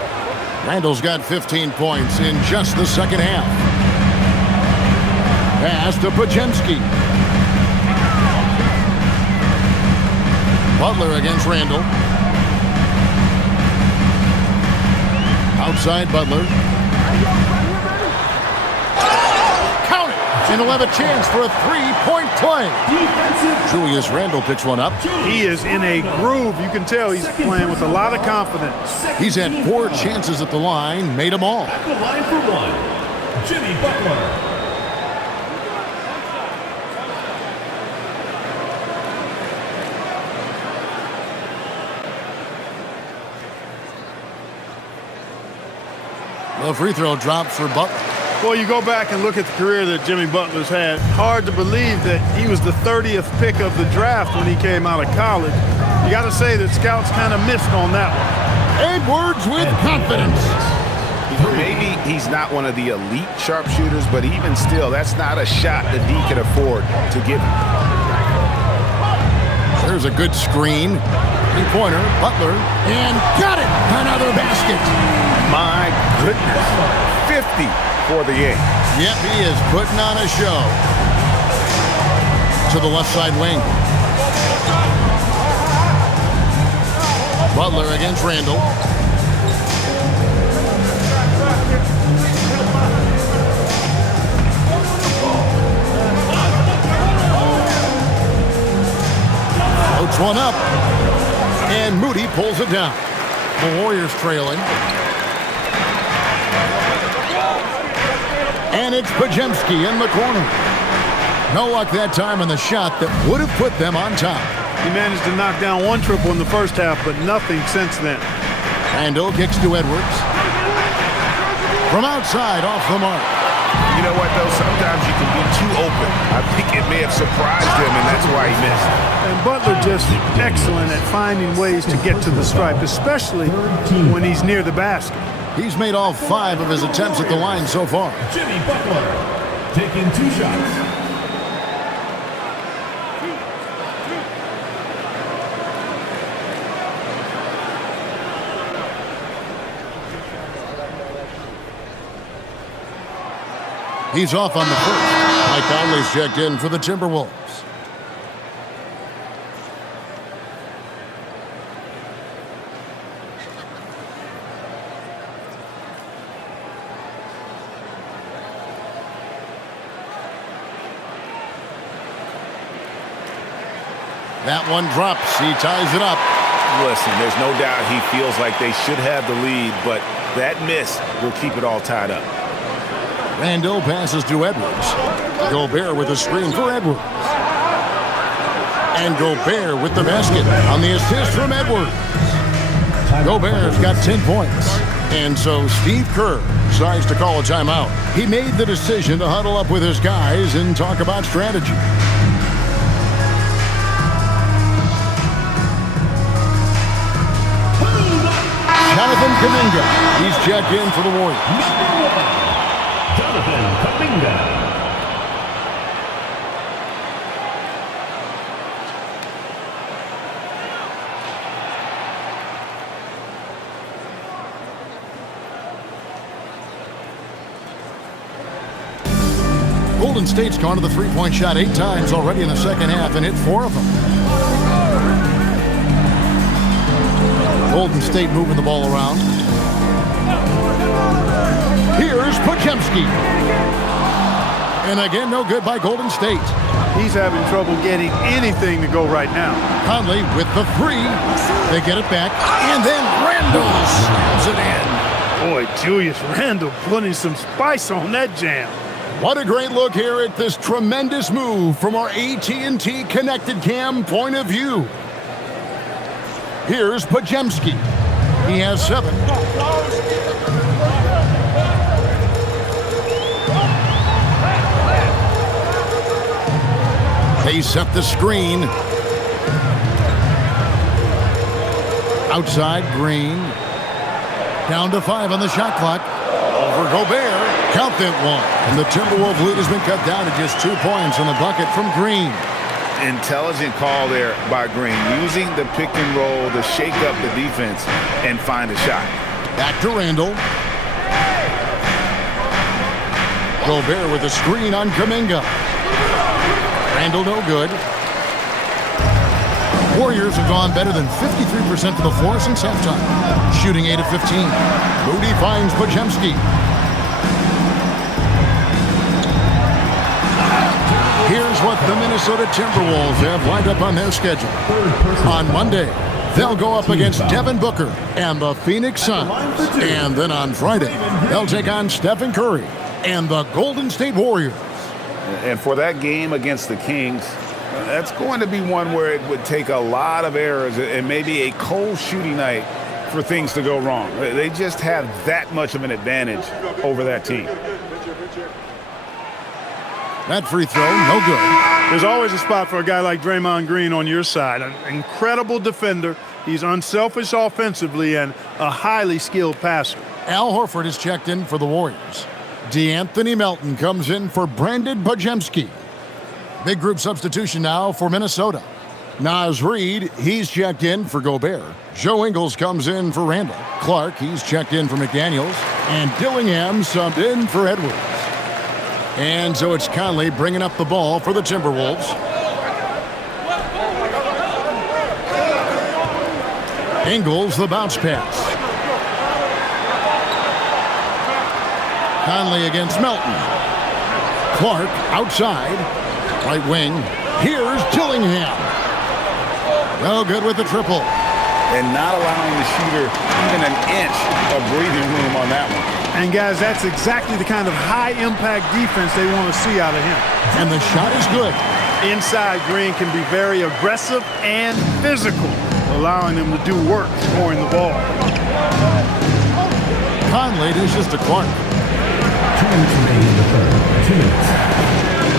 Randall's got 15 points in just the second half. Pass to Podziemski. Butler against Randall. Outside Butler. Count it! And he'll have a chance for a three-point play. Julius Randle picks one up. He is in a groove. You can tell he's playing with a lot of confidence. He's had 4 chances at the line, made them all. At the line for one, Jimmy Butler. The free throw drops for Butler. Well, you go back and look at the career that Jimmy Butler's had. Hard to believe that he was the 30th pick of the draft when he came out of college. You got to say that scouts kind of missed on that one. Edwards with confidence. Maybe he's not one of the elite sharpshooters, but even still, that's not a shot that D can afford to give him. There's a good screen. Three-pointer, Butler, and got it! Another basket. My goodness. 50 for the game. Yep, he is putting on a show. To the left side wing. Butler against Randle. Floats one up. And Moody pulls it down. The Warriors trailing. And it's Podziemski in the corner. No luck that time on the shot that would have put them on top. He managed to knock down one triple in the first half, but nothing since then. Randle kicks to Edwards. From outside, off the mark. You know what, though? Sometimes you can be too open. I think it may have surprised him, and that's why he missed. And Butler just excellent at finding ways to get to the stripe, especially when he's near the basket. He's made all 5 of his attempts at the line so far. Jimmy Butler taking 2 shots. He's off on the first. Mike Conley's checked in for the Timberwolves. That one drops. He ties it up. Listen, there's no doubt he feels like they should have the lead, but that miss will keep it all tied up. Randle passes to Edwards. Gobert with a screen for Edwards. And Gobert with the basket on the assist from Edwards. Gobert's got 10 points. And so Steve Kerr decides to call a timeout. He made the decision to huddle up with his guys and talk about strategy. Jonathan Kuminga. He's checked in for the Warriors. Jonathan Kuminga. Golden State's gone to the three-point shot 8 times already in the second half and hit 4 of them. Golden State moving the ball around. Here's Podziemski. And again, no good by Golden State. He's having trouble getting anything to go right now. Conley with the 3. They get it back. And then Randle slams it in. Boy, Julius Randle putting some spice on that jam. What a great look here at this tremendous move from our AT&T Connected Cam point of view. Here's Podziemski. He has 7. They set the screen. Outside, Green. Down to 5 on the shot clock. Over Gobert. Count that one. And the Timberwolves lead has been cut down to just 2 points on the bucket from Green. Intelligent call there by Green, using the pick and roll to shake up the defense and find a shot. Back to Randle. Gobert with a screen on Kuminga. Randle no good. Warriors have gone better than 53% to the floor since halftime. Shooting 8 of 15. Moody finds Podziemski. The Minnesota Timberwolves have lined up on their schedule. On Monday, they'll go up against Devin Booker and the Phoenix Suns. And then on Friday, they'll take on Stephen Curry and the Golden State Warriors. And for that game against the Kings, that's going to be one where it would take a lot of errors and maybe a cold shooting night for things to go wrong. They just have that much of an advantage over that team. That free throw, no good. There's always a spot for a guy like Draymond Green on your side. An incredible defender. He's unselfish offensively and a highly skilled passer. Al Horford is checked in for the Warriors. DeAnthony Melton comes in for Brandon Bajemski. Big group substitution now for Minnesota. Naz Reid, he's checked in for Gobert. Joe Ingles comes in for Randall. Clark, he's checked in for McDaniels. And Dillingham subbed in for Edwards. And so it's Conley bringing up the ball for the Timberwolves. Ingles, the bounce pass. Conley against Melton. Clark outside. Right wing. Here's Dillingham. No good with the triple. And not allowing the shooter even an inch of breathing room on that one. And, guys, that's exactly the kind of high-impact defense they want to see out of him. And the shot is good. Inside, Green can be very aggressive and physical, allowing him to do work scoring the ball. Conley dishes to Clark. 2 minutes remaining in the third. 2 minutes.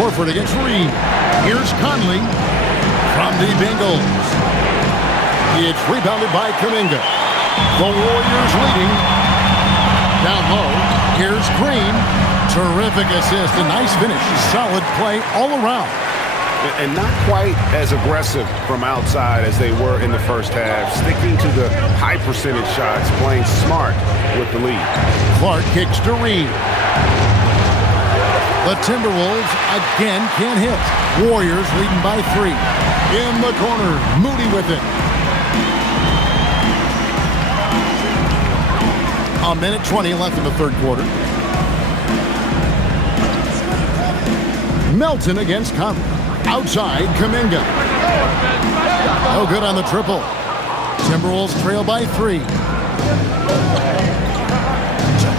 Horford against Reid. Here's Conley from the Bengals. It's rebounded by Kuminga. The Warriors leading. Down low, here's Green. Terrific assist, a nice finish. Solid play all around. And not quite as aggressive from outside as they were in the first half. Sticking to the high percentage shots, playing smart with the lead. Clark kicks to Reid. The Timberwolves again can't hit. Warriors leading by 3. In the corner, Moody with it. A minute 20 left in the third quarter. Melton against Conley. Outside, Kuminga. No good on the triple. Timberwolves trail by 3. To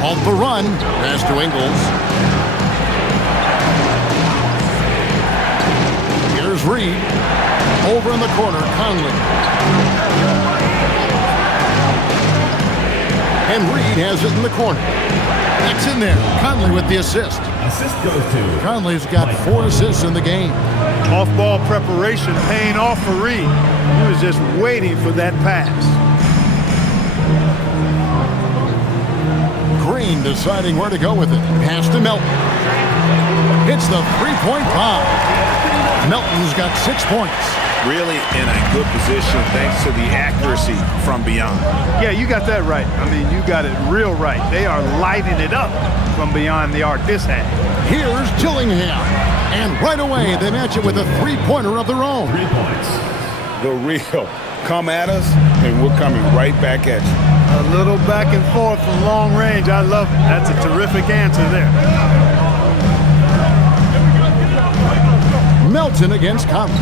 halt the run, pass to Ingles. Here's Reid. Over in the corner, Conley. And Reid has it in the corner. It's in there. Conley with the assist. Assist goes to Conley's got 4 assists in the game. Off-ball preparation paying off for Reid. He was just waiting for that pass. Green deciding where to go with it. Pass to Melton. It's the three-point bomb. Melton's got 6 points. Really in a good position thanks to the accuracy from beyond. Yeah, you got that right. I mean, you got it real right. They are lighting it up from beyond the arc this half. Here's Dillingham. And right away, they match it with a three-pointer of their own. 3 points. The real. Come at us, and we're coming right back at you. A little back and forth from long range. I love it. That's a terrific answer there. Melton against Conley.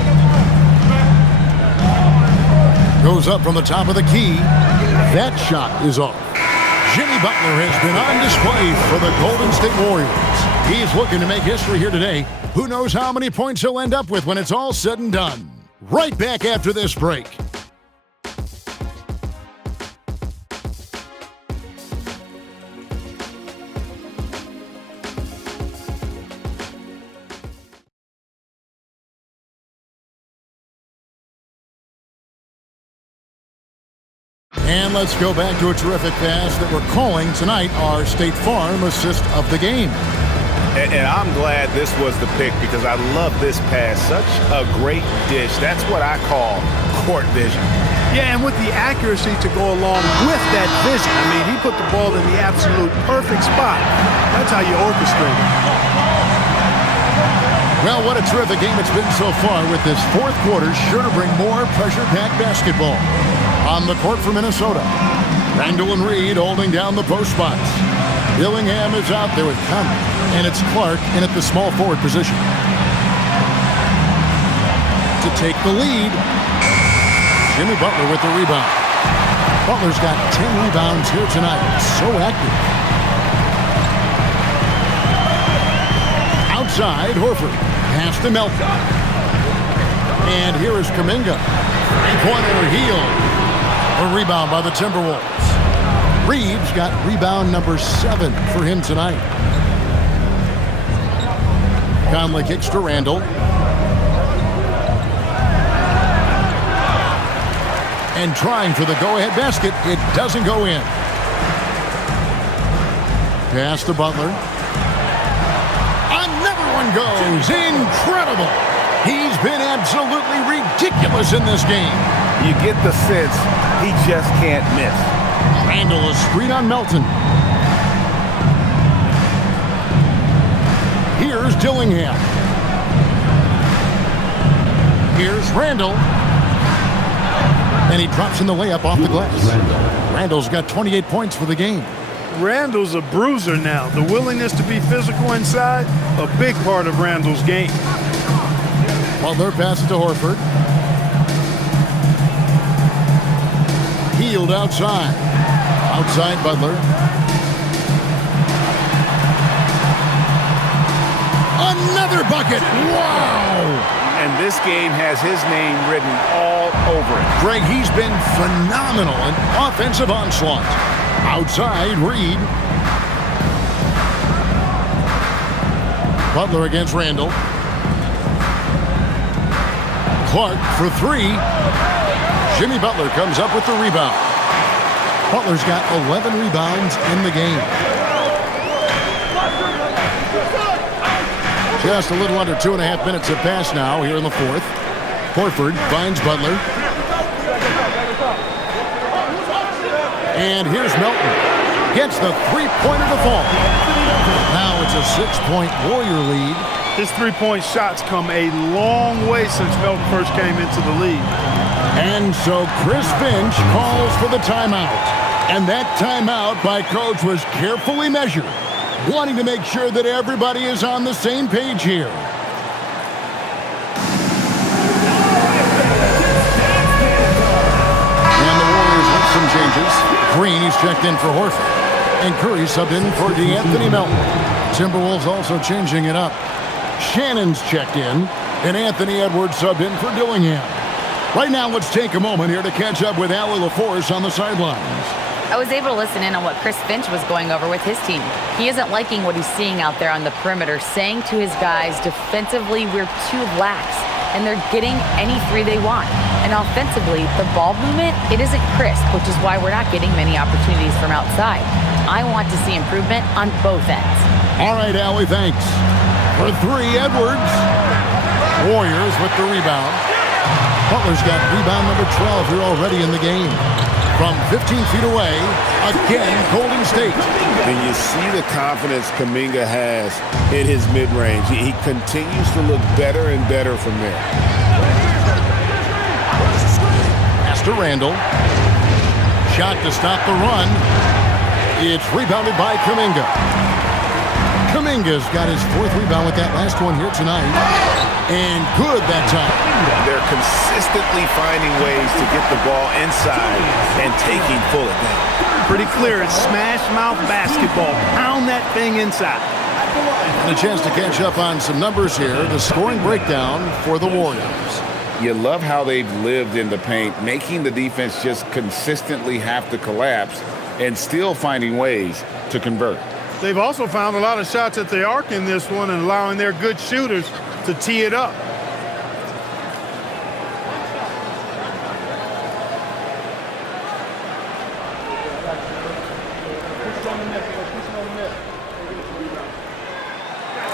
Goes up from the top of the key. That shot is off. Jimmy Butler has been on display for the Golden State Warriors. He's looking to make history here today. Who knows how many points he'll end up with when it's all said and done. Right back after this break. And let's go back to a terrific pass that we're calling tonight our State Farm assist of the game. And I'm glad this was the pick because I love this pass. Such a great dish. That's what I call court vision. Yeah, and with the accuracy to go along with that vision. I mean, he put the ball in the absolute perfect spot. That's how you orchestrate it. Well, what a terrific game it's been so far with this fourth quarter. Sure to bring more pressure-packed basketball. On the court for Minnesota, Randall and Reid holding down the post spots. Dillingham is out there with Conley, and it's Clark in at the small forward position. to take the lead. Jimmy Butler with the rebound. Butler's got 10 rebounds here tonight. So active. Outside, Horford. Pass to Melton. And here is Kuminga. Three-pointer heel. A rebound by the Timberwolves. Reeves got rebound number 7 for him tonight. Conley kicks to Randall. And trying for the go-ahead basket. It doesn't go in. Pass to Butler. Another one goes. Incredible. He's been absolutely ridiculous in this game. You get the sense he just can't miss. Randall is screen on Melton. Here's Dillingham. Here's Randall. And he drops in the layup off the glass. Randall's got 28 points for the game. Randall's a bruiser now. The willingness to be physical inside, a big part of Randall's game. Butler passes to Horford. Healed outside. Outside Butler. Another bucket. Wow. And this game has his name written all over it. Greg, he's been phenomenal in offensive onslaught. Outside, Reed. Butler against Randall. Clark for 3. Jimmy Butler comes up with the rebound. Butler's got 11 rebounds in the game. Just a little under 2.5 minutes have passed now here in the fourth. Horford finds Butler. And here's Melton. Gets the three-pointer to fall. Now it's a 6-point Warrior lead. His three-point shots come a long way since Melton first came into the league. And so Chris Finch calls for the timeout. And that timeout by Coach was carefully measured, wanting to make sure that everybody is on the same page here. And the Warriors with some changes. Green is checked in for Horford. And Curry subbed in for DeAnthony Melton. Timberwolves also changing it up. Shannon's checked in, and Anthony Edwards subbed in for Dillingham. Right now, let's take a moment here to catch up with Allie LaForce on the sidelines. I was able to listen in on what Chris Finch was going over with his team. He isn't liking what he's seeing out there on the perimeter, saying to his guys, defensively, we're too lax, and they're getting any three they want. And offensively, the ball movement, it isn't crisp, which is why we're not getting many opportunities from outside. I want to see improvement on both ends. All right, Allie, thanks. For 3, Edwards. Warriors with the rebound. Butler's got rebound number 12 here already in the game. From 15 feet away, again, Golden State. And you see the confidence Kuminga has in his mid-range. He continues to look better and better from there. Pass to Randall. Shot to stop the run. It's rebounded by Kuminga. Kuminga's got his 4th rebound with that last one here tonight. And good that time. They're consistently finding ways to get the ball inside and taking full advantage. Pretty clear, it's smash mouth basketball. Pound that thing inside. And a chance to catch up on some numbers here. The scoring breakdown for the Warriors. You love how they've lived in the paint, making the defense just consistently have to collapse and still finding ways to convert. They've also found a lot of shots at the arc in this one and allowing their good shooters to tee it up.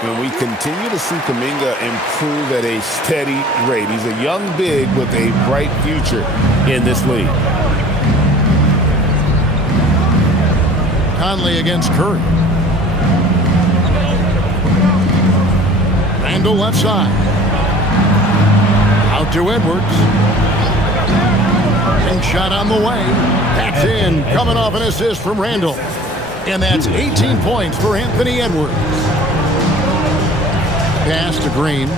And we continue to see Kuminga improve at a steady rate. He's a young big with a bright future in this league. Conley against Curry. Randall left side. Out to Edwards. And shot on the way. That's in. Coming off an assist from Randall. And that's 18 points for Anthony Edwards. Pass to Green.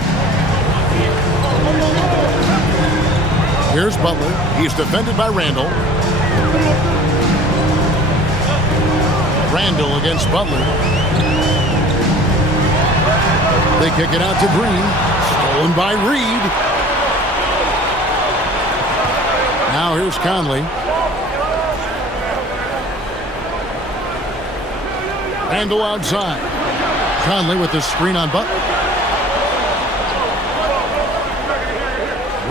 Here's Butler. He's defended by Randall. Randall against Butler. They kick it out to Green. Stolen by Reed. Now here's Conley. Randall outside. Conley with the screen on Butler.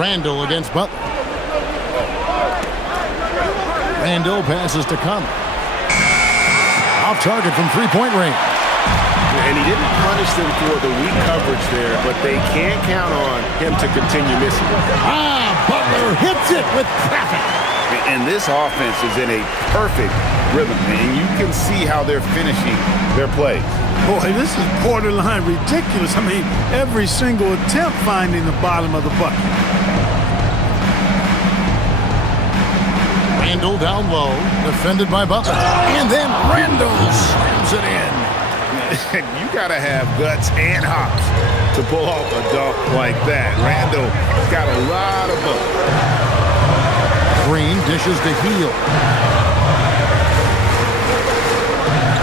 Randall against Butler. Randall passes to Conley. Off target from three-point range. And he didn't punish them for the weak coverage there, but they can't count on him to continue missing. Butler hits it with traffic. And this offense is in a perfect rhythm, and you can see how they're finishing their plays. Boy, this is borderline ridiculous. I mean, every single attempt finding the bottom of the bucket. Randall down low, defended by Butler. And then Randall slams it in. You got to have guts and hops to pull off a dunk like that. Randall got a lot of both. Green dishes to Hield.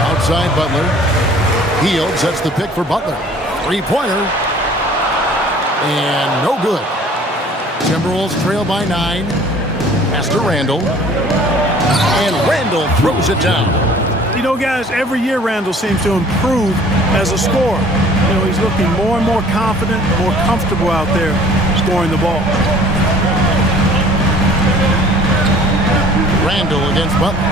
Outside Butler. Hield sets the pick for Butler. Three-pointer. And no good. Timberwolves trail by 9. Pass to Randall. And Randall throws it down. You know, guys, every year Randall seems to improve as a scorer. You know, he's looking more and more confident, more comfortable out there scoring the ball. Randall against Butler.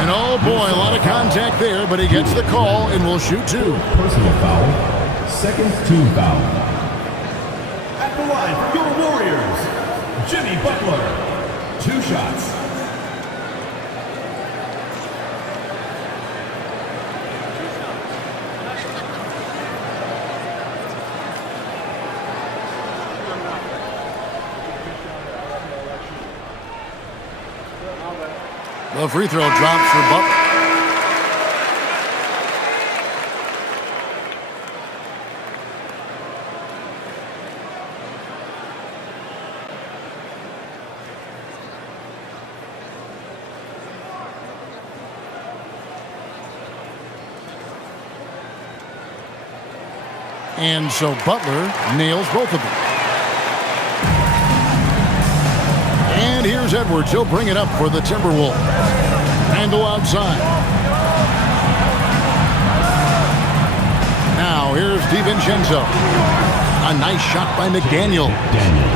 And oh boy, a lot of contact there, but he gets the call and will shoot 2. Personal foul. Second team foul. At the line for your Warriors, Jimmy Butler. 2 shots. The free throw drops for Butler. And so Butler nails both of them. And here's Edwards. He'll bring it up for the Timberwolves. Randall outside. Now here's DiVincenzo. A nice shot by McDaniel.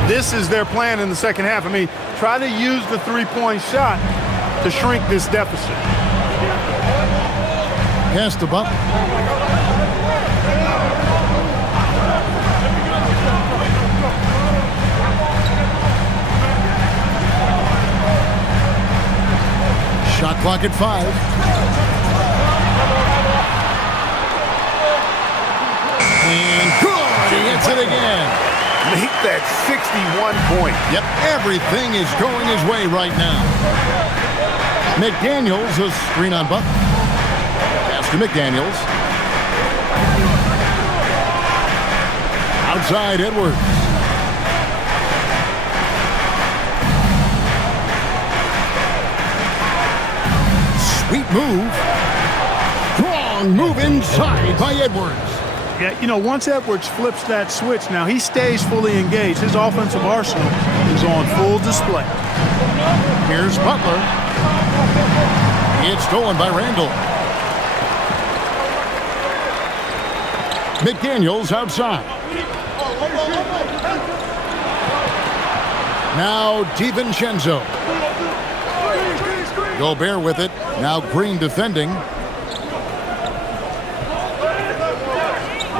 This is their plan in the second half. I mean, try to use the three-point shot to shrink this deficit. Pass to Butler. Shot clock at 5. And good! He hits it again. Make that 61 point. Yep, everything is going his way right now. McDaniels, a screen on Butler. Pass to McDaniels. Outside Edwards. Sweet move. Strong move inside by Edwards. Yeah, you know, once Edwards flips that switch, now he stays fully engaged. His offensive arsenal is on full display. Here's Butler. It's stolen by Randall. McDaniels outside. Now DiVincenzo. Gobert with it. Now Green defending.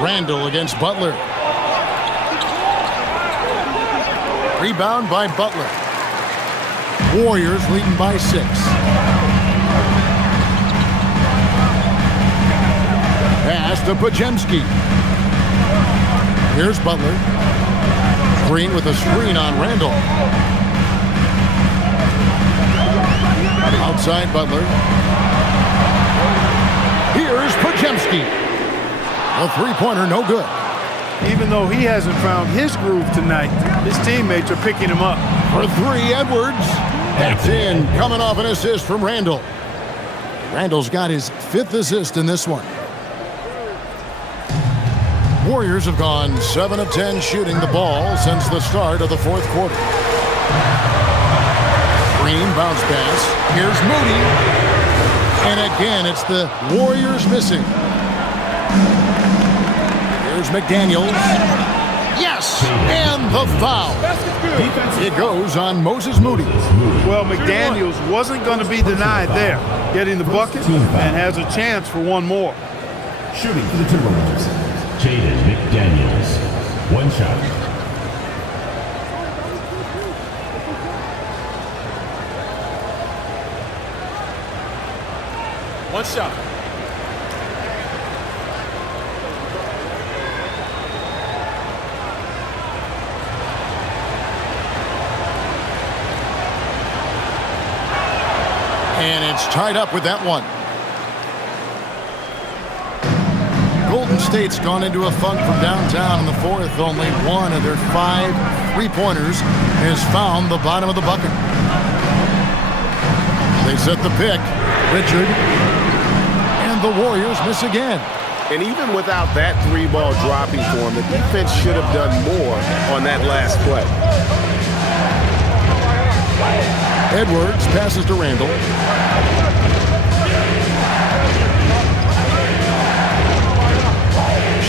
Randall against Butler. Rebound by Butler. Warriors leading by 6. Pass to Podziemski. Here's Butler. Green with a screen on Randall. Outside Butler. Here's Podziemski. A three-pointer, no good. Even though he hasn't found his groove tonight, his teammates are picking him up. For three, Edwards. That's in, coming off an assist from Randall. Randall's got his 5th assist in this one. Warriors have gone 7 of 10 shooting the ball since the start of the 4th quarter. Green bounce pass. Here's Moody. And again, it's the Warriors missing. Here's McDaniels. Yes! And the foul. It goes on Moses Moody. Well, McDaniels wasn't going to be denied there. Getting the bucket and has a chance for one more. Shooting for the Timberwolves, Jaden McDaniels. 1 shot. One shot. And it's tied up with that one. Golden State's gone into a funk from downtown in the 4th. Only one of their 5 3-pointers has found the bottom of the bucket. They set the pick. Richard. And the Warriors miss again. And even without that 3-ball dropping for him, the defense should have done more on that last play. Edwards passes to Randall.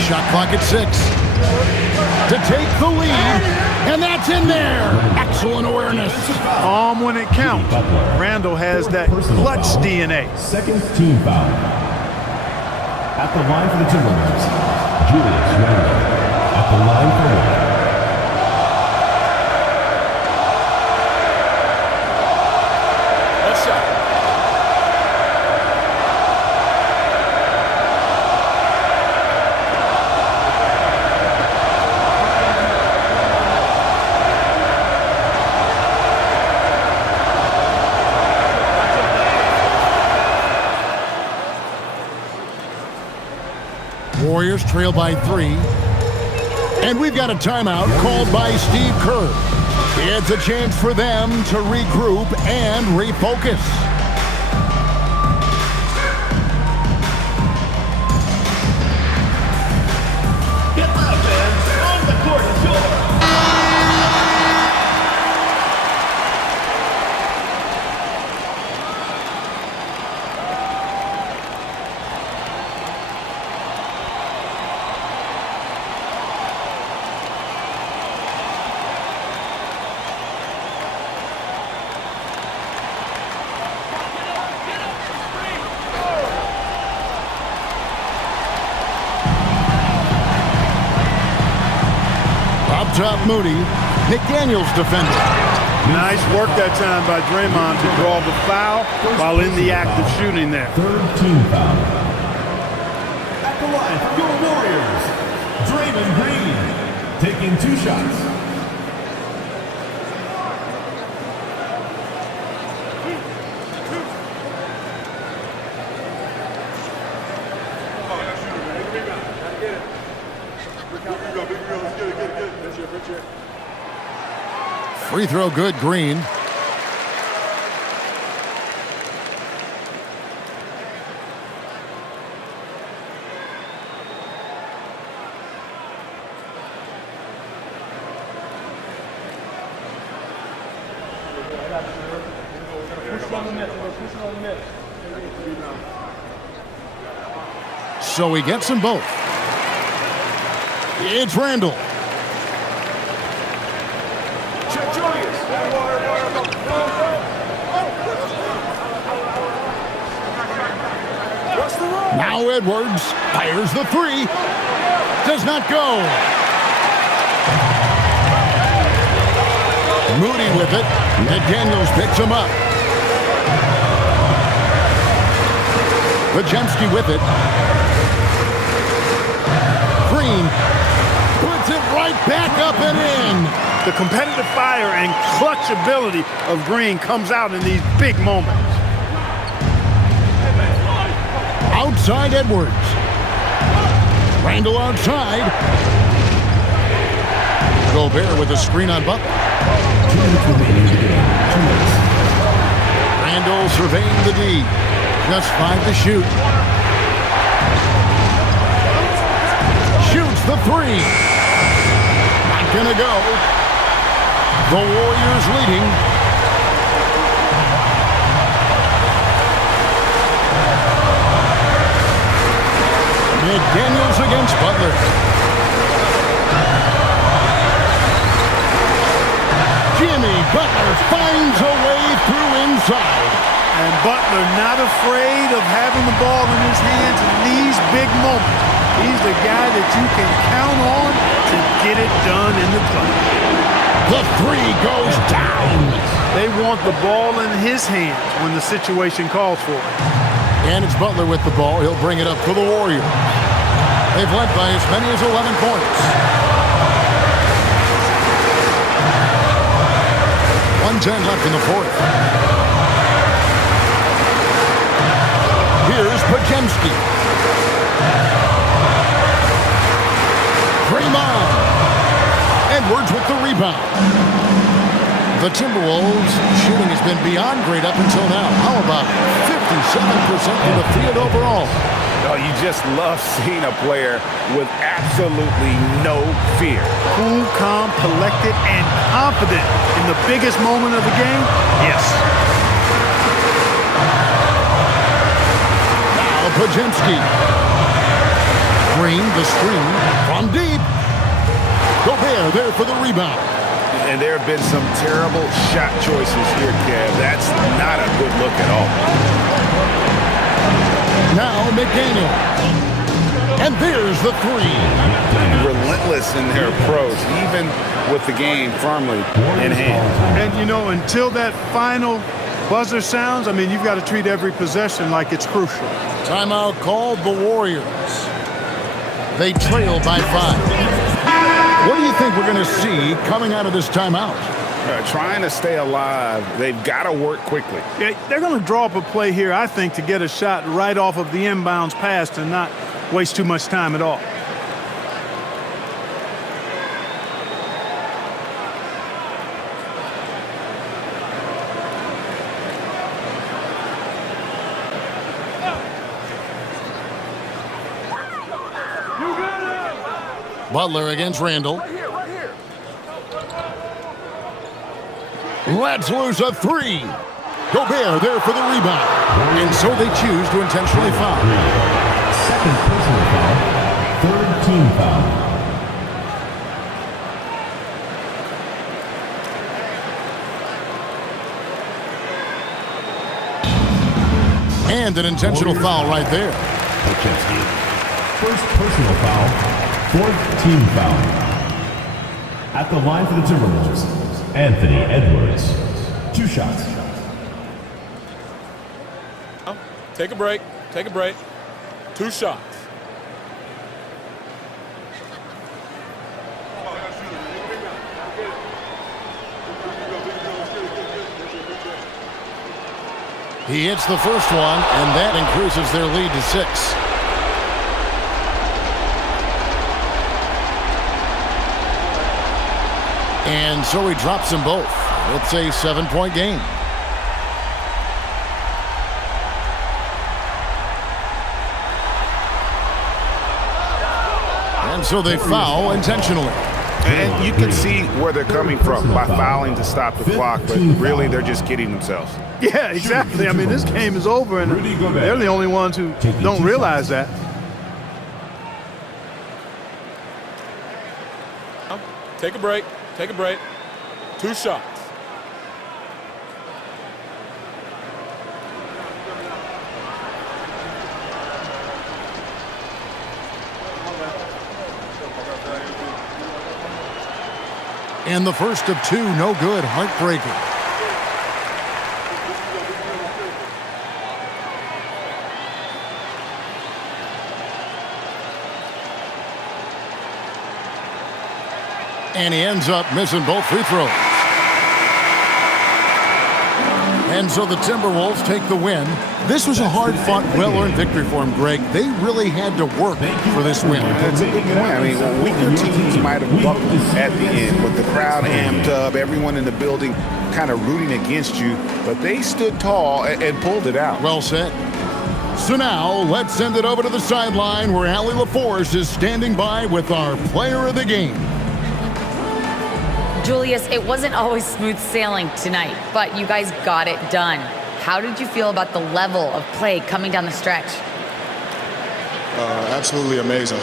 Shot clock at 6. To take the lead. And that's in there. Excellent awareness. Calm when it counts. Randall has that clutch DNA. 2nd team foul. At the line for the Timberwolves, Julius Randle. At the line for 1. Warriors trail by 3. And we've got a timeout called by Steve Kerr. It's a chance for them to regroup and refocus. Get up, fans. On the court is yours. Top Moody. McDaniels defending. Nice work that time by Draymond to draw the foul while in the act of shooting there. 3rd team foul. At the line for your Warriors, Draymond Green, taking 2 shots. Free throw good, Green. So he gets them both. It's Randall. Now Edwards fires the 3. Does not go. Moody with it. McDaniels picks him up. Pajemski with it. Green puts it right back up and in. The competitive fire and clutch ability of Green comes out in these big moments. Outside Edwards. Randall outside. Gobert with a screen on Butler. 2 minutes remaining in the game. 2 minutes. Randle surveying the D. Just 5 to shoot. Shoots the 3. Not gonna go. The Warriors leading. McDaniels against Butler. Jimmy Butler finds a way through inside. And Butler not afraid of having the ball in his hands in these big moments. He's the guy that you can count on to get it done in the clutch. The 3 goes down. They want the ball in his hands when the situation calls for it. And it's Butler with the ball. He'll bring it up for the Warriors. They've led by as many as 11 points. 1:10 left in the fourth. Here's Podziemski. Draymond. Edwards with the rebound. The Timberwolves shooting has been beyond great up until now. How about 57% from the field overall? Oh, you just love seeing a player with absolutely no fear. Cool, calm, collected, and confident in the biggest moment of the game? Yes. Now Podziemski. Green, the screen, from deep. Gobert there for the rebound. And there have been some terrible shot choices here, Kev. That's not a good look at all. Now McDaniel. And there's the 3. Relentless in their approach, even with the game firmly in hand. And, you know, until that final buzzer sounds, I mean, you've got to treat every possession like it's crucial. Timeout called the Warriors. They trail by 5. What do you think we're going to see coming out of this timeout? Trying to stay alive, they've got to work quickly. Yeah, they're going to draw up a play here, I think, to get a shot right off of the inbounds pass and not waste too much time at all. Butler against Randle. Let's lose a 3. Gobert there for the rebound. And so they choose to intentionally foul. Second personal foul. Third team foul. And an intentional foul right there. Podziemski. First personal foul. Fourth team foul. At the line for the Timberwolves, Anthony Edwards. 2 shots. Take a break. Take a break. 2 shots. He hits the first one, and that increases their lead to 6. And so he drops them both. It's a 7-point game. And so they foul intentionally. And you can see where they're coming from by fouling to stop the clock, but really they're just kidding themselves. Yeah, exactly. I mean, this game is over, and they're the only ones who don't realize that. Take a break. Take a break. 2 shots. And the first of 2, no good. Heartbreaker. And he ends up missing both free throws. And so the Timberwolves take the win. This was a hard-fought, well-earned victory for them, Greg. They really had to work for this win. That's a good point. I mean, weaker teams might have buckled at the end with the crowd amped up, everyone in the building kind of rooting against you, but they stood tall and pulled it out. Well said. So now, let's send it over to the sideline where Allie LaForce is standing by with our player of the game. Julius, it wasn't always smooth sailing tonight, but you guys got it done. How did you feel about the level of play coming down the stretch? Absolutely amazing.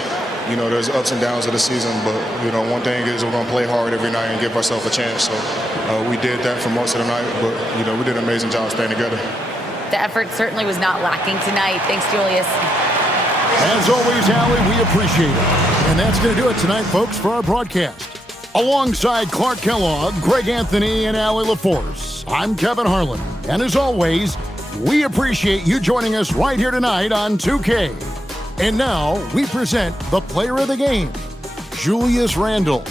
You know, there's ups and downs of the season, but, you know, one thing is we're going to play hard every night and give ourselves a chance. So we did that for most of the night, but, you know, we did an amazing job staying together. The effort certainly was not lacking tonight. Thanks, Julius. As always, Allie, we appreciate it. And that's going to do it tonight, folks, for our broadcast. Alongside Clark Kellogg, Greg Anthony, and Allie LaForce, I'm Kevin Harlan. And as always, we appreciate you joining us right here tonight on 2K. And now we present the player of the game, Julius Randle.